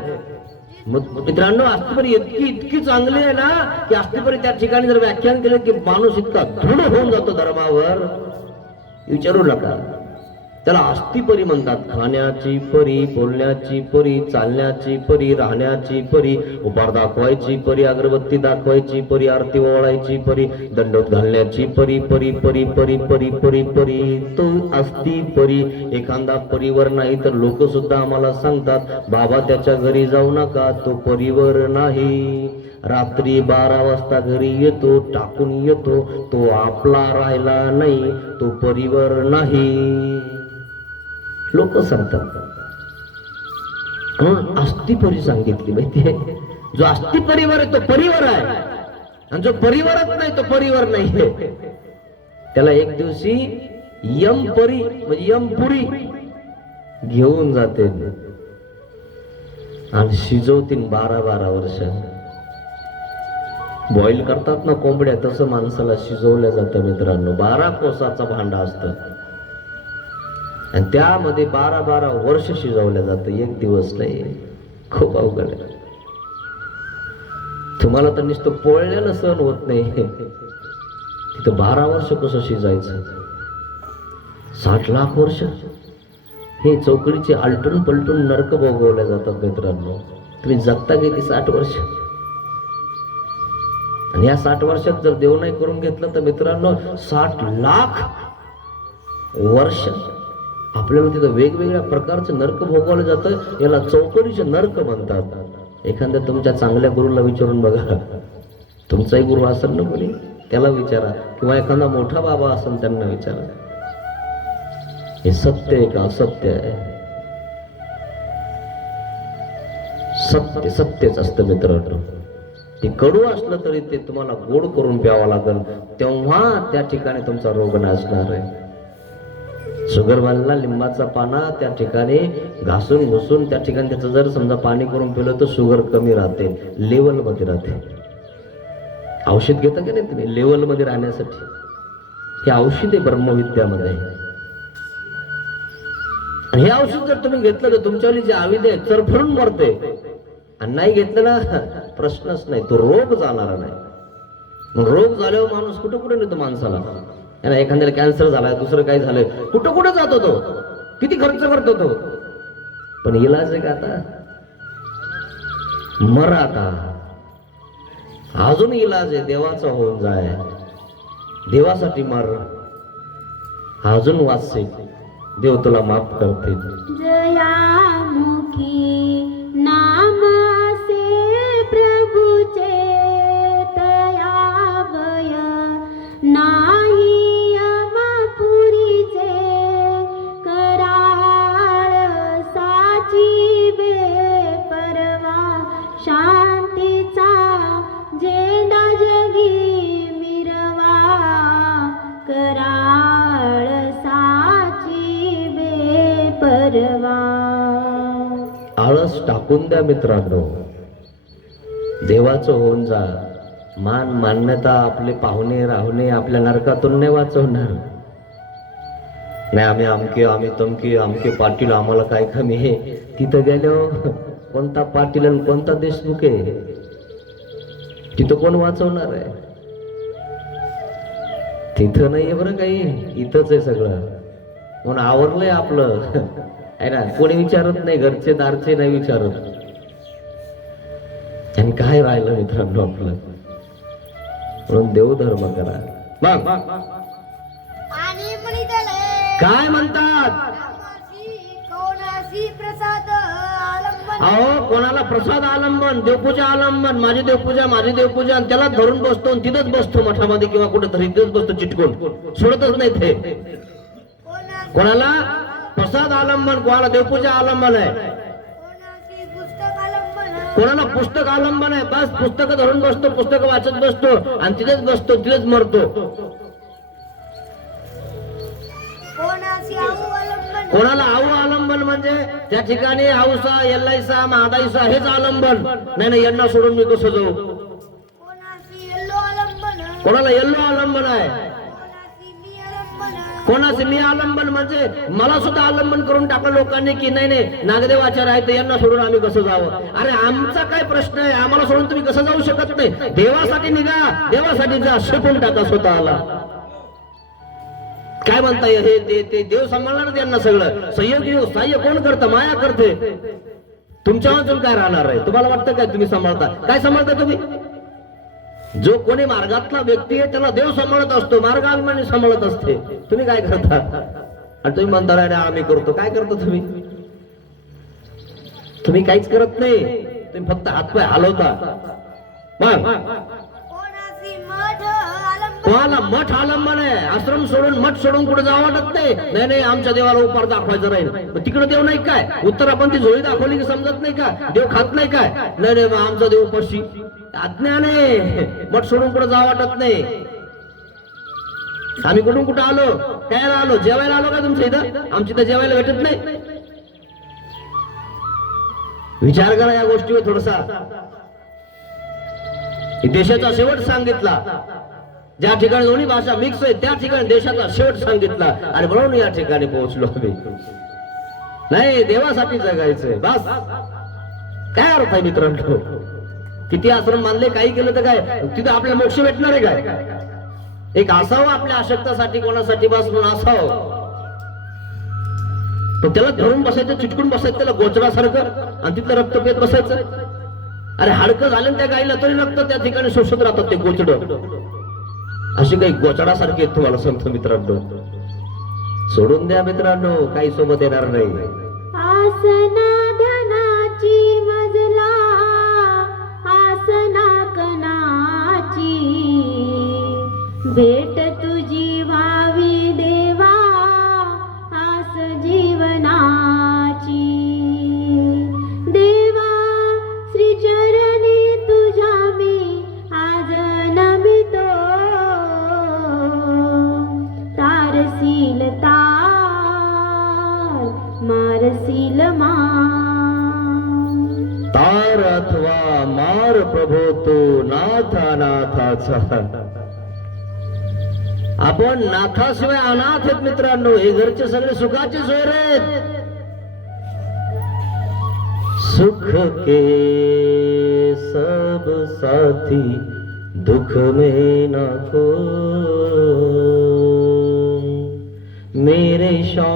मित्रांनो, आष्टीपरी इतकी चांगली आहे ना की आष्टीपरी त्या ठिकाणी जर व्याख्यान केलं की माणूस इतका दृढ होऊन जातो धर्मावर, विचारू नका. त्याला आस्ती परी म्हणतात. खाण्याची परी, बोलण्याची परी, चालण्याची परी, राहण्याची परी, उपार दाखवायची परी, अगरबत्ती दाखवायची परी, आरती ओवाळायची परी, दंडोत घालण्याची परी, परी परी परी परी परी परी, तो आस्ती परी. एखादा परीवर नाही तर लोक सुद्धा आम्हाला सांगतात, बाबा त्याच्या घरी जाऊ नका, तो परीवर नाही. रात्री 12 वाजता घरी येतो, टाकून येतो, तो आपला राहिला नाही, तो परीवर नाही. लोक सांगतात. आस्ती परी सांगितली माहितीये. जो आस्ती परिवार आहे तो परिवार आहे, आणि जो परिवारच नाही तो परिवार नाहीये. त्याला एक दिवशी यम परी म्हणजे यमपुरी घेऊन जाते आणि शिजवतील 12-12 वर्ष. बॉईल करतात ना कोंबड्या, तसं माणसाला शिजवलं जातं मित्रांनो. 12 कोसाचा भांडा असतं आणि त्यामध्ये 12-12 वर्ष शिजवलं जातं, एक दिवस नाही. खूप अवघड आहे. तुम्हाला तर नुसतं पोळलेलं सहन होत नाही, तिथं 12 वर्ष कसं शिजायचं. 60 लाख वर्ष हे चौकडीचे आलटून पलटून नरक भोगवल्या जातात मित्रांनो. तुम्ही जगता किती 60 वर्ष, आणि या 60 वर्षात जर देव नाही करून घेतलं तर मित्रांनो 60 लाख वर्ष आपल्याला तिथं वेगवेगळ्या प्रकारचं नरक भोगवलं जातं. याला चौकडीचे नरक म्हणतात. एखाद्या तुमच्या चांगल्या गुरुला विचारून बघा, तुमचाही गुरु असेल ना कोणी, त्याला विचारा, किंवा एखादा मोठा बाबा असेल त्यांना विचारा, हे सत्य आहे का असत्य आहे. सत्य सत्यच असतं मित्रांनो. ते कडू असलं तरी ते तुम्हाला गोड करून प्यावं लागेल, तेव्हा त्या ठिकाणी तुमचा रोग नासणार आहे. शुगरवाल्याला लिंबाचा पाना त्या ठिकाणी घासून घुसून त्या ठिकाणी त्याचं जर समजा पाणी करून पिलं तर शुगर कमी राहते, लेवल मध्ये राहते. औषध घेता की नाही तुम्ही लेवल मध्ये राहण्यासाठी, हे औषध आहे ब्रह्मविद्यामध्ये. आणि हे औषध जर तुम्ही घेतलं तर तुमच्यावरली जे आविदे चरफडून मरते, आणि नाही घेतलं ना प्रश्नच नाही, तो रोग जाणार नाही. मग रोग झाल्यावर माणूस कुठं कुठं नेतो माणसाला. याला एखाद्याला कॅन्सर झालाय, दुसरं काही झालंय, कुठं कुठं जातो तो, किती खर्च करतो तो, पण इलाज आहे का आता. मर आता, अजून इलाज आहे, देवाचा होऊन जाय, देवासाठी मर, अजून वाचसे, देव तुला माफ करते. जयामुखी नामासे प्रभूचे तयावय नाही यमपुरीचे कराळ साची बेपरवा शांतीचा झेंडा जगी मिरवा कराळ साची बेपरवा. आळस टाकून द्या मित्रांनो, देवाचं होऊन जा. मान मान्यता आपले पाहुणे राहुणे आपल्या नरकातून नाही वाचवणार. नाही आम्ही अमके, आम्ही तमके, अमके पाटील, आम्हाला काय कमी आहे. तिथं गेल्यावर कोणता पाटील आणि कोणता देशमुख आहे, तिथं कोण वाचवणार आहे. तिथं नाहीये बरं काही, इथंच आहे सगळं. म्हणून आवरलंय आपलं आहे ना. कोणी विचारत नाही, घरचे दारचे नाही विचारत. आणि काय राहिलं मित्रांनो आपलं. म्हणून देवधर्म करा. मग आणि म्हणितले काय म्हणतात, कोणासी प्रसाद आलंबन. अहो कोणाला प्रसाद आलंबन, देवपूजा आलंबन, माझी देवपूजा माझी देवपूजा, आणि त्याला धरून बसतो, तिथंच बसतो मठामध्ये किंवा कुठेतरी तिथंच बसतो चिटकून, सोडतच नाही ते. कोणाला प्रसाद आलंबन, कोणाला देवपूजा आलंबन आहे, कोणासी पुस्तक आलंबन. कोणाला पुस्तक आलंबन आहे. बस पुस्तक धरून बसतो, पुस्तक वाचत बसतो आणि तिथेच बसतो, तिथेच मरतो. कोणासी आऊ आलंबन. कोणाला आऊ आलंबन म्हणजे त्या ठिकाणी आऊसा एल्लाईसा मादाईसा हेच आलंबन. नाही यांना सोडून मी कसं जाऊ. कोणासी येल्लो आलंबन. कोणाला येल्लो आलंबन आहे. कोणासी मी आलंबन. कोणाचे मी आलंबन म्हणजे मला सुद्धा आलंबन करून टाकलं लोकांनी की नाही नागदेव आचार्य आहे तर यांना सोडून आम्ही कसं जावं. अरे आमचा काय प्रश्न आहे, आम्हाला सोडून तुम्ही कसं जाऊ शकत नाही. देवासाठी निघा, देवासाठी जा, शिकून टाका स्वतःला. काय म्हणता हे ते देव सांभाळणार त्यांना सगळं. सह्य सहाय्य कोण करतं? माया करते. तुमच्या वाचून काय राहणार आहे? तुम्हाला वाटतं काय तुम्ही सांभाळता? काय सांभाळता तुम्ही? जो कोणी मार्गातला व्यक्ती आहे त्याला देव सांभाळत असतो, मार्गांगणी सांभाळत असते. तुम्ही काय करता? आणि तुम्ही म्हणता नाही आम्ही करतो. काय करता तुम्ही? तुम्ही काहीच करत नाही, तुम्ही फक्त हातपाय हलवता. मग कोणासी मठ आलंबन तुम्हाला मठ आलंबन आहे. आश्रम सोडून मठ सोडून कुठे जावं वाटत नाही. नाही नाही आमच्या देवाला उपार दाखवायचं राहील. तिकडे देव नाही काय? उत्तरापंथी झोळी दाखवली की समजत नाही का? देव खात नाही काय? नाही नाही मग आमचा देव उपाशी. अज्ञान आहे. मठ सोडून कुठे जावं वाटत नाही. आम्ही कुठून कुठं आलो? काय आलो? जेवायला आलो का तुमच्या इथं? आमच्या इथं जेवायला भेटत नाही. विचार करा या गोष्टीवर थोडासा. देशाचा शेवट सांगितला. ज्या ठिकाणी दोन्ही भाषा मिक्स आहे त्या ठिकाणी देशाचा शेवट सांगितला. आणि म्हणून या ठिकाणी पोहोचलो आम्ही. नाही देवासाठी जगायचंय बस. काय अर्थ आहे मित्रांनो? किती आश्रम मानले, काही केलं तर काय तिथं आपल्याला मोक्ष भेटणार आहे काय? एक असावं आपल्या आशक्तासाठी, कोणासाठी बस म्हणून असावं. पण त्याला धरून बसायचं, चिटकून बसायचं त्याला गोचरासारखं आणि तिथलं रक्त पेत बसायचं. अरे हाडकं झालं त्या गाईला तरी रक्त त्या ठिकाणी शोषत राहतात ते गोचड. अशी काही गोचडासारखे आहेत तुम्हाला सांगतो मित्रांनो. सोडून द्या मित्रांनो, काही सोबत येणार नाही. आसना धनाची मजला आसना कणाची भेट तुझी व्हावी देवा आस जीवनाची. देवा श्री चरणी तुझ्या मी आज नमितो तारसील तार मारसील तार अथवा मार प्रभो तो नाथा नाथाचा. आपण नाथाशिवाय अनाथ आहेत मित्रांनो. हे घरचे सगळे सुखाचे सोयर आहेत. सुख के सब साथी दुख में ना को. मेरे श्याम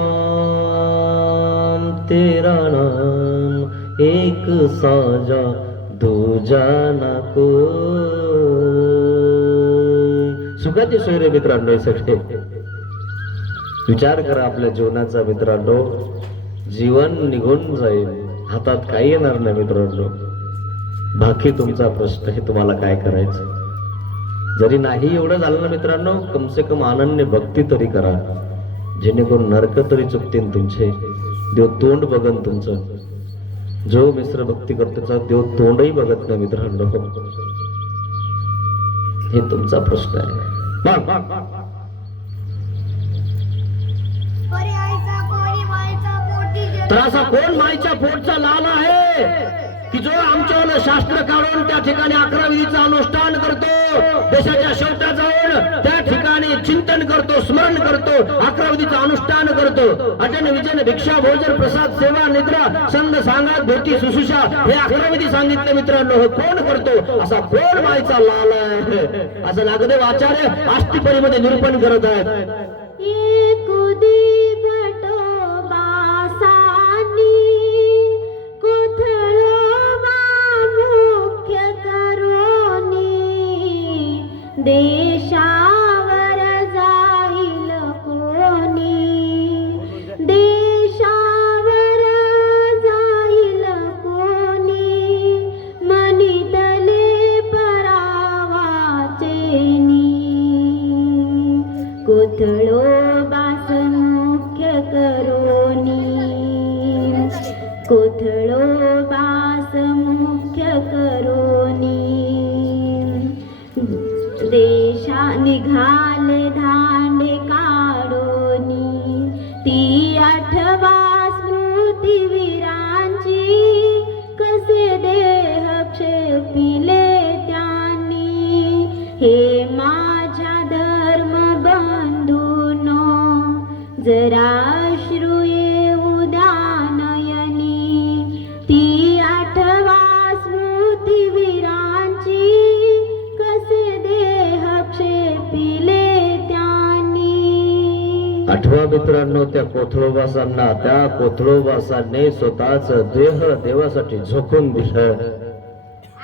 तेरा नाम एक साजा दूजा ना को. सुखाचे सोयरे मित्रांनो हे सगळे. विचार करा आपल्या जीवनाचा मित्रांनो. जीवन निघून जाईल, हातात काही येणार नाही मित्रांनो. बाकी तुमचा प्रश्न आहे तुम्हाला काय करायचं. जरी नाही एवढं झालं ना मित्रांनो, कमसे कम अनन्य भक्ती तरी करा, जेणेकरून नरक तरी चुकतील तुमचे. देव तोंड बघन तुमचं. जो मिश्र भक्ती करतो देव तोंडही बघत नाही मित्रांनो. हे तुमचा प्रश्न आहे. पर्यायचा कोणी मायचा पोटी तर असा कोण माईच्या पोटचा लाल आहे की जो आमच्यावर शास्त्र काढून त्या ठिकाणी 11 विधीचं अनुष्ठान करतो, देशाच्या शेवटा जाऊन त्या ठिकाणी चिंतन करतो, स्मरण करतो, 11 विधीचं अनुष्ठान करतो. अटन विजन भिक्षा भोजन प्रसाद सेवा निद्रा संद सांगात भेटी सुशुषा हे 11 विधी सांगितले मित्रांनो. हे कोण करतो? असा कोण माईचा लाल आहे असं नागदेव आचार्य आष्टीपरीमध्ये निरूपण करत आहेत. देशावर जाईल कोणी, देशावर जाईल कोणी, मनितले परावाचेनी. कोथळो बास मुख्य करोनी, कोथळो बास मुख्य करोनी. देशा निघाले धांडे काढोनी, ती आठवा स्मृतिवीरांची. कसे देह क्षेपिले त्यांनी, हे माझ्या धर्म बंधूनो. जरा अश्रू येऊ द्या नयनी, ती आठवा स्मृतिवीरांची. कसे देह क्षेपिले त्यांनी. आठवा मित्रांनो, त्या कोथळोबासांना, त्या कोथळोबासांनी स्वतःच देह देवासाठी झोकून दिलं.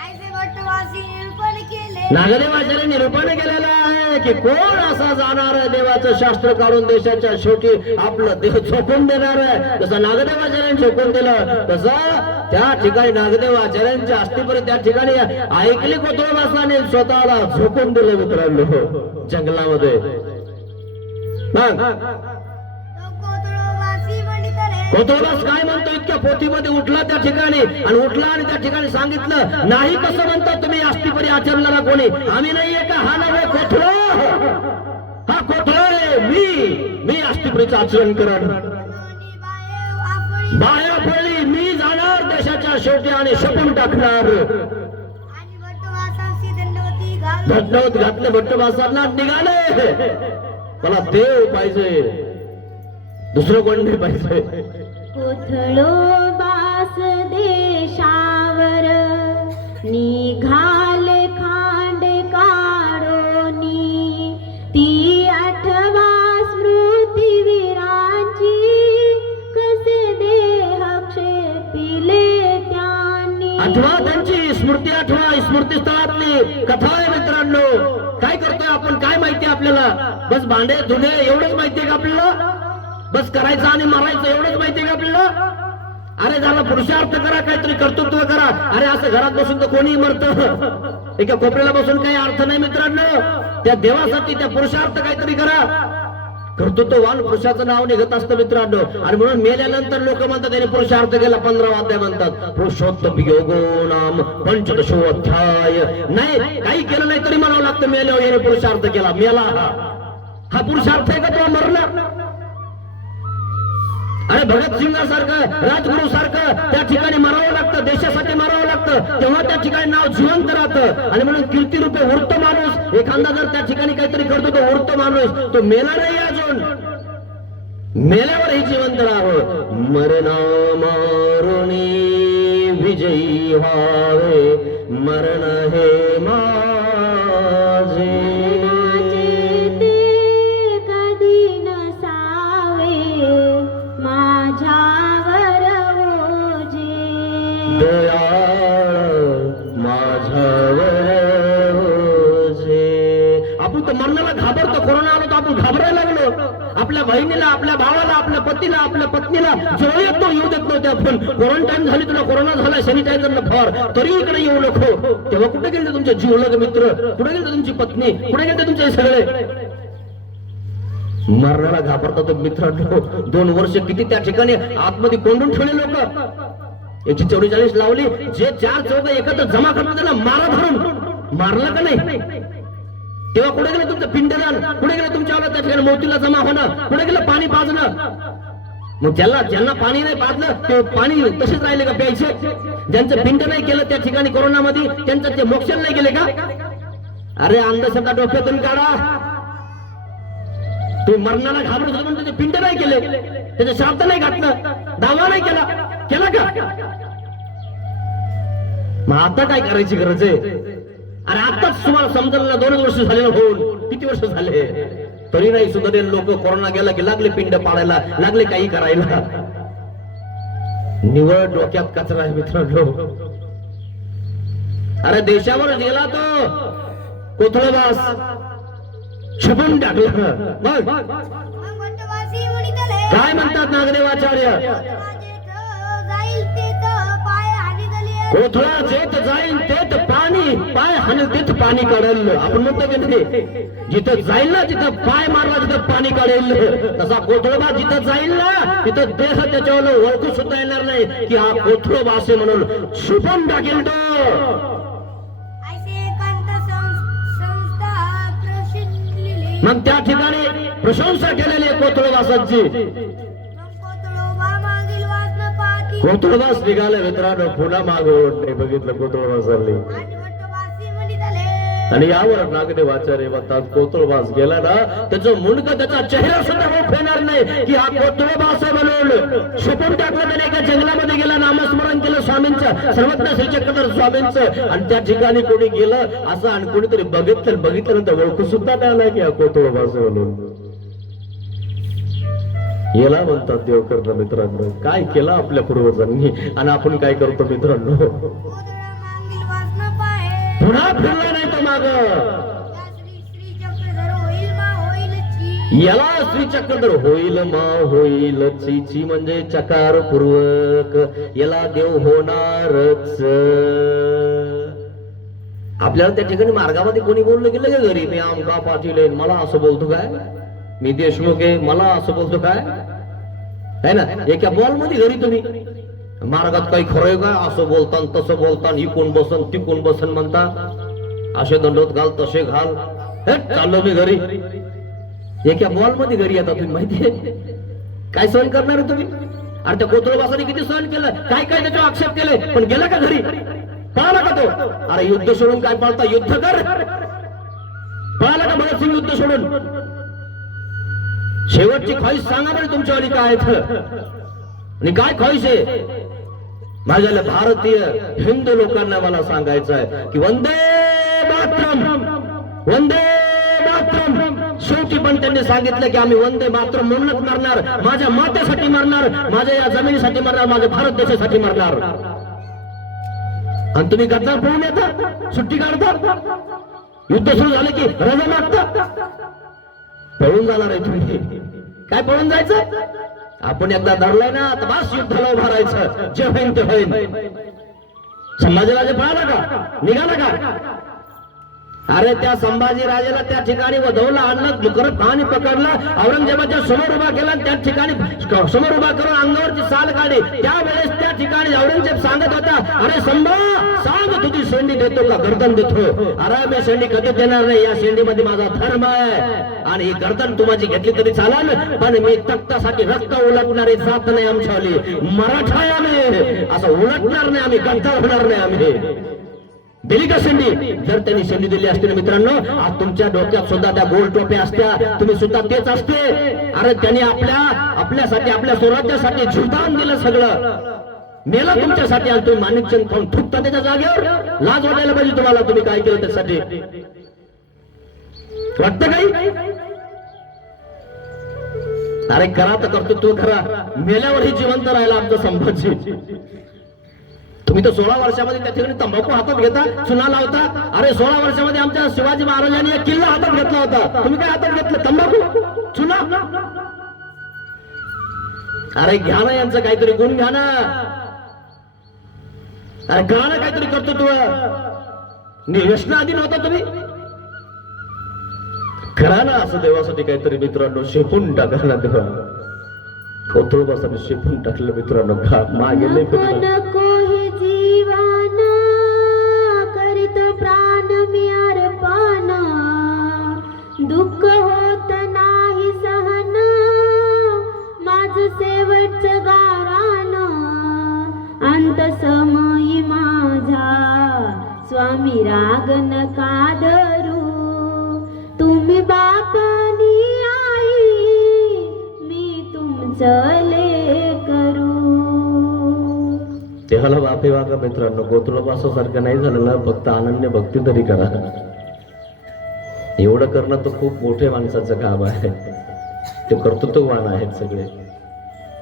ऐसे वटवासी निरूपण केले. नागदेवाचार्य निरूपण केलेलं आहे की कोण असा जाणार आहे देवाचं शास्त्र काढून देशाच्या शेवटी आपलं देह झोकून देणार आहे. जसं नागदेवाचार्यांनी झोकून दिलं तसं त्या ठिकाणी नागदेवाचार्यांच्या अस्थिपर्यंत त्या ठिकाणी ऐकली कोथळोबासाने स्वतःला झोकून दिलं मित्रांनो जंगलामध्ये. मग तो कोथळोबासी म्हणितले. कोथळोबास काय म्हणतो, इतक्या पोथीमध्ये उठला त्या ठिकाणी आणि उठला आणि त्या ठिकाणी सांगितलं, नाही कसं म्हणता तुम्ही अस्थिपरी आचरणारा कोणी, आम्ही नाहीये का, हा नव्हे कोथळो, हा कोथळो आहे, मी अस्थिपरीचं आचरण करण. आणि बाये आपळी. बाया फळली, मी जाणार देशाच्या शेवटी आणि शपून टाकणार. आणि वटवासांशी दंडवती घाल. घटनावत घातले भट्टवासांना, निघाले मला देव पाहिजे, दुसरं कोण नाही पाहिजे. कोथळोबास देशावर निघाले खांडे काढोनी, ती आठवा स्मृती वीरांची, कसे देह क्षेपिले त्यांनी. आठवा त्यांची स्मृती, आठवा स्मृती स्थळातली कथा आहे मित्रांनो. काय करतोय आपण, काय माहिती आपल्याला, बस भांडे धुणे एवढंच माहितीये का आपल्याला, बस करायचं आणि मारायचं एवढंच माहितीये का आपल्याला. अरे जरा पुरुषार्थ करा, काहीतरी कर्तृत्व करा. अरे असं घरात बसून तर कोणी मरत, एका कोपऱ्याला बसून काही अर्थ नाही मित्रांनो. त्या देवासाठी त्या पुरुषार्थ काहीतरी करा. कर्तृत्ववान पुरुषाचं नाव निघत असतं मित्रांनो. आणि म्हणून मेल्यानंतर लोक म्हणतात त्याने पुरुषार्थ केला, 15 अध्याय म्हणतात, पुरुषोत्तम योगो नाम पंचदशो अध्याय. नाही काही केलं नाही तरी म्हणावं लागतं मेल्यावर याने पुरुषार्थ केला. मेला हा पुरुषार्थ आहे का तो मरणं. अरे भगतसिंगासारखं, राजगुरू सारखं त्या ठिकाणी मरावं लागतं, देशासाठी मरावं लागतं, तेव्हा त्या ठिकाणी नाव जिवंत राहतं. आणि म्हणून कीर्तिरूपे वृत्त माणूस एखादा जर त्या ठिकाणी काहीतरी करतो तो वृत्त माणूस, तो मेला नाही अजून, मेल्यावरही जिवंत राहावं. मरणा मारुणी विजयी व्हावे, मरण हे माझे. कधी नसावे माझ्यावर ओझे, दयाळ माझ्यावर ओझे. आपण तर मरणाला घाबरतो. कोरोना आलो तर आपण घाबरायला लागलो. आपल्या बहिणीला, आपल्या भावाला, आपल्या पतीला, आपल्या पत्नीला जवळ येत येऊ देत नव्हते आपण. क्वारंटाईन झाली, तुला कोरोना झाला, सॅनिटायझरला फवार, तरी इकडे येऊ नको. तेव्हा कुठे गेले तुमचे जीवलग मित्र, कुठे गेले तुमची पत्नी, कुठे गेले तुमचे सगळे. मरणाला घाबरतात मित्रांनो. 2 वर्ष किती त्या ठिकाणी आतमध्ये कोंडून ठेवले लोक. 144 लावली, जे 4 चौघ एकत्र जमा करतात त्यांना मारा धरून मारलं का नाही. तेव्हा कुठे गेलं तुमचं पिंडदान, कुठे गेलं तुमच्या त्या ठिकाणी मोतीला जमा होणं, कुठे गेलं पाणी पाजणं. मग ज्यांना पाणी नाही पाजलं ते पाणी तसेच राहिले का प्यायचे. ज्यांचं पिंड नाही केलं त्या ठिकाणी कोरोनामध्ये, त्यांचं ते मोक्षाला नाही गेले का. अरे अंधश्रद्धा डोक्यातून काढा. तुम्ही मरणाला घाबरत होता म्हणून त्याचे पिंड नाही केले, त्याचे श्राद्ध नाही घातलं, दावा नाही केला का. मग आता काय करायची गरज आहे. अरे आताच तुम्हाला समजलं, 2 वर्ष झाले होऊन, किती वर्ष झाले तरी नाही सुधारेल लोक. कोरोना गेला की लागले पिंड पाडायला, लागले काही करायला. निवळ डोक्यात कचरा आहे मित्रांनो. अरे देशावर गेला तो कोथळोबास, छुपून टाकलं. मग मग वटवासी म्हणितले. काय म्हणतात नागदेवाचार्य, जाईल तेथ पाय हानी झाली. कोथळा जेथ जाईल तेथ पाणी, पाय हाणेल तेथ पाणी काढेल. आपण म्हणतो की नाही, जिथं जाईल ना तिथं पाय मारला तिथं पाणी काढेल. तसा कोथळोबा जिथं जाईल ना तिथं देह त्याच्यावर ओळखू सुद्धा येणार नाही की हा कोथळोबा असे म्हणून छुपून टाकेल तो. ऐसे एकांत संस्था प्रसिद्धली. मग त्या ठिकाणी प्रशंसा केलेली आहे कोथळोबासाची. मग कोथळोबा मागील वासना पाहती. कोथळोबास निघाले मित्रांनो, पुन्हा माग ओढ नाही बघितलं कोथळोबासांनी. आणि वटवासी म्हणितले. आणि यावर नागदेवाचार्य म्हणतात, कोथळोबास गेला ना त्याचं मुंडकं, त्याचा चेहरा सुद्धा ओळख येणार नाही की हा कोथळोबास आहे म्हणून. शिकून टाकलं त्याने, एका जंगलामध्ये गेला, नामस्मरण केलं स्वामींचं, सर्वज्ञ श्री चक्रधर स्वामींचं. आणि त्या ठिकाणी कोणी गेलं असं आणि कोणीतरी बघितल्यानंतर ओळखू सुद्धा नाही आला की हा कोथळोबास आहे म्हणून. याला म्हणतात देव करणं मित्रांनो. काय केलं आपल्या पूर्वजांनी आणि आपण काय करतो मित्रांनो. गोधड्या मागील वाजनं पाहे पुन्हा फिरला नाही तो माग. त्या श्री चक्रधर होईल मा होईलची. याला श्री चक्रधर होईल मा होईल ची म्हणजे चकार पूर्वक याला देव होणारच. आपल्याला त्या ठिकाणी मार्गामध्ये कोणी बोललं गेलं का घरी मी आमका पाटील आहे मला असं बोलतो काय, मी देशमुख आहे मला असं बोलतो काय है ना. एका बॉल मध्ये घरी तुम्ही मार्गात काही खरंय काय असं बोलतान तसं बोलतान इकून बसन तिकून बसन म्हणता असे दंडोत घाल तसे घाल. चाललो मी घरी. एका बॉल मध्ये घरी येतात तुम्ही माहितीये काय सहन करणार आहे तुम्ही. अरे त्या कोथळबासाने किती सहन केलं काय काय त्याच्यावर आक्षेप केले पण गेला का घरी पळाला का तो. अरे युद्ध सोडून काय पळता युद्ध कर. पळाला का भगतसिंग युद्ध सोडून. शेवटची ख्वाहिश सांगा बरं तुमच्यावाली काय आणि काय ख्वाहिश आहे. माझ्या भारतीय हिंदू लोकांना मला सांगायचं आहे की वंदे मातरम वंदे मातरम. शेवटी पण त्यांनी सांगितलं की आम्ही वंदे मातरम म्हणूनच मरणार, माझ्या मातेसाठी मरणार, माझ्या या जमिनीसाठी मरणार, माझ्या भारत देशासाठी मरणार. आणि तुम्ही गद्दार पळून येता सुट्टी काढता युद्ध सुरू झाले की रजा मागता पळून जाणार आहे तुम्ही. काय पळून जायचं. आपण एकदा धरलाय ना तर बस युद्धाला उभा राहायचं जे होईन ते होईन. संभाजीराजे पळाला का निघाला का. अरे त्या संभाजी राजाला त्या ठिकाणी वधवलं आणलं मुकरत खानी पकडला औरंगजेबाच्या समोर उभा केला त्या ठिकाणी समोर उभा करून अंगावरची साल काढली. त्यावेळेस त्या ठिकाणी औरंगजेब सांगत होता अरे संभा सांग तुझी शेंडी देतो का गर्दन देतो. अरे मी शेंडी कधी देणार नाही, या शेंडीमध्ये माझा धर्म आहे आणि ही गर्दन तू माझी घेतली तरी चालेल पण मी तख्तासाठी रक्त उलटणारी जात नाही आमच्यावाली. मराठा आहे आम्ही असं उलटणार नाही आम्ही, गद्दार होणार नाही आम्ही. दिली का शेंडी. जर त्यांनी शेंडी दिली असते ना मित्रांनो आज तुमच्या डोक्यात सुद्धा त्या गोल टोप्या असत्या, तुम्ही सुद्धा तेच असते. अरे त्यांनी आपल्यासाठी आपल्या स्वराज्यासाठी जीवदान दिलं सगळं मेला तुमच्यासाठी आणि तुम्ही माणिकचंद खाऊन थुकता त्याच्या जागेवर. लाज वाटायला पाहिजे तुम्हाला तुम्ही काय केलं त्यासाठी. वाटतं काही. अरे करा तर करतो तू खरा मेल्यावरही जिवंत राहिला आमचं संभाजी. तुम्ही तर 16 वर्षामध्ये त्या ठिकाणी तंबाखू हातात घेता चुना लावता. अरे 16 वर्षामध्ये आमच्या शिवाजी महाराजांनी एक किल्ला हातात घेतला होता, तुम्ही काय हातात घेतलं तंबाखू चुना. अरे घ्या ना यांचं काहीतरी गुण घ्या ना. अरे गाणं काहीतरी करतो तू व्यसनाधीन होता तुम्ही. करा ना असं देवासाठी काहीतरी मित्रांनो. शेपून टाका ना देवा. कोथळबासाने शेपून टाकलं मित्रांनो. मागे लय नको हे जीवन करीतो प्राण मी अर्पण. दुःख होत नाही सहन माझं शेवटचं गारान. अंत समयी माझा स्वामी राग नका धरू. तुम्ही बापानी आई मी तुमचं लेकरू. देवाला बापे वागा मित्रांनो. कोथळबासासारखं नाही झालं ना फक्त अनन्य भक्ती तरी करा. एवढं करणं तर खूप मोठे माणसाचं काम आहे. ते कर्तृत्ववान आहेत सगळे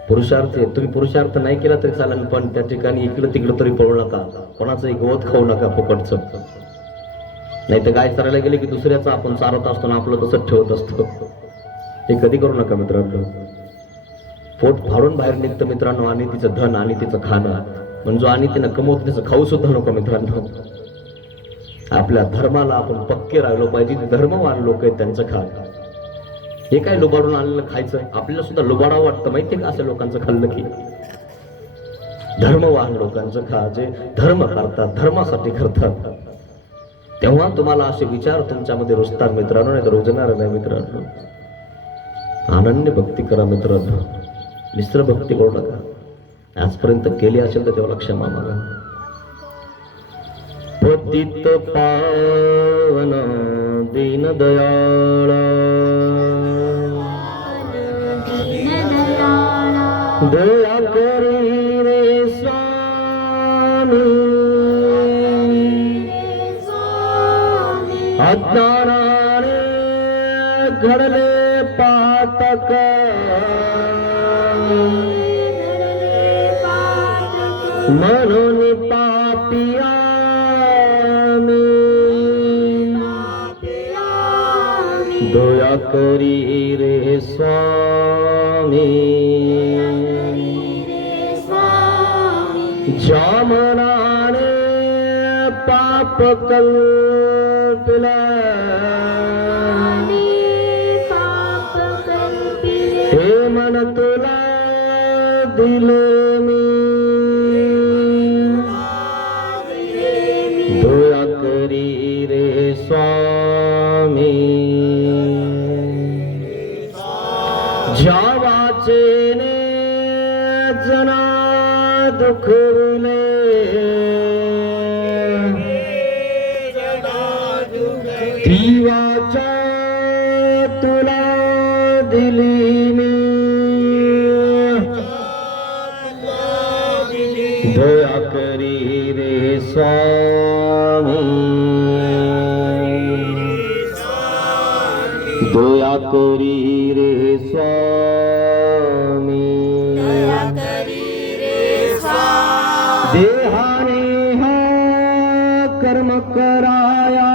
पुरुषार्थ आहेत. तुम्ही पुरुषार्थ नाही केला तरी चालेल पण त्या ठिकाणी इकडं तिकडं तरी पळू नका. कोणाचंही गवत खाऊ नका फुकटचं. नाही तर गाय चारायला गेले की दुसऱ्याचं आपण चारत असतो ना आपलं तसंच ठेवत असतो. हे कधी करू नका मित्रांनो. पोट फाडून बाहेर निघतं मित्रांनो आणि तिचं धन आणि तिचं खाणं म्हणजे आणि तिनं कमवत त्याचं खाऊ सुद्धा नको मित्रांनो. आपल्या धर्माला आपण पक्के राहिलो पाहिजे. धर्मवान लोक आहेत त्यांचं खा. हे काय लुबाडून आणलेलं खायचं आपल्याला सुद्धा लुबाडावं वाटतं माहितीये का असं लोकांचं खाल्लं की. धर्मवान लोकांचं खा जे धर्म करतात धर्मासाठी करतात. तेव्हा तुम्हाला असे विचार तुमच्यामध्ये रुजतात मित्रांनो. नाही तर रुजणार नाही मित्रांनो. अनन्य भक्ती करा मित्रांनो. मिश्र भक्ती करू नका. आजपर्यंत केली असेल तर तेव्हा क्षमा मागा. पतित पावन दीन दयाळा दया करी रे स्वामी. अज्ञानाने घडले पातक म्हणून पापिया मी दया करी रे स्वामी ज्या मनाने पाप कल्पला हे मन तुला दिले मी दया करी रे स्वामी ज्या वाचेने जना दुखविले ती वाचा तुला दिली मी दया करी रे स्वामी दया करी रे स्वामी देहाने हा कर्म कराया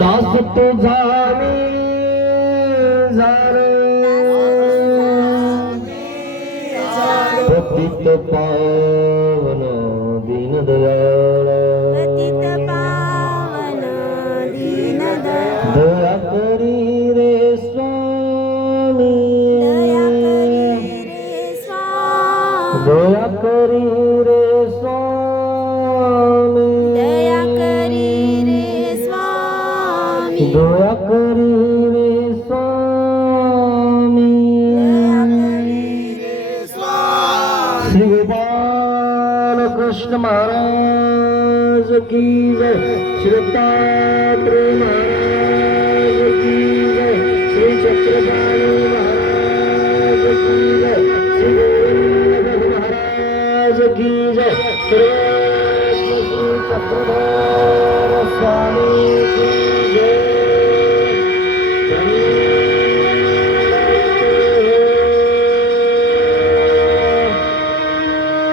दास तुझा मी झालो पतित पावन दीनदयाळ दया करी रे स्वामी दया करी रे स्वामी दया करी रे स्वामी श्री बालकृष्ण महाराज की जय श्री दत्तात्रेय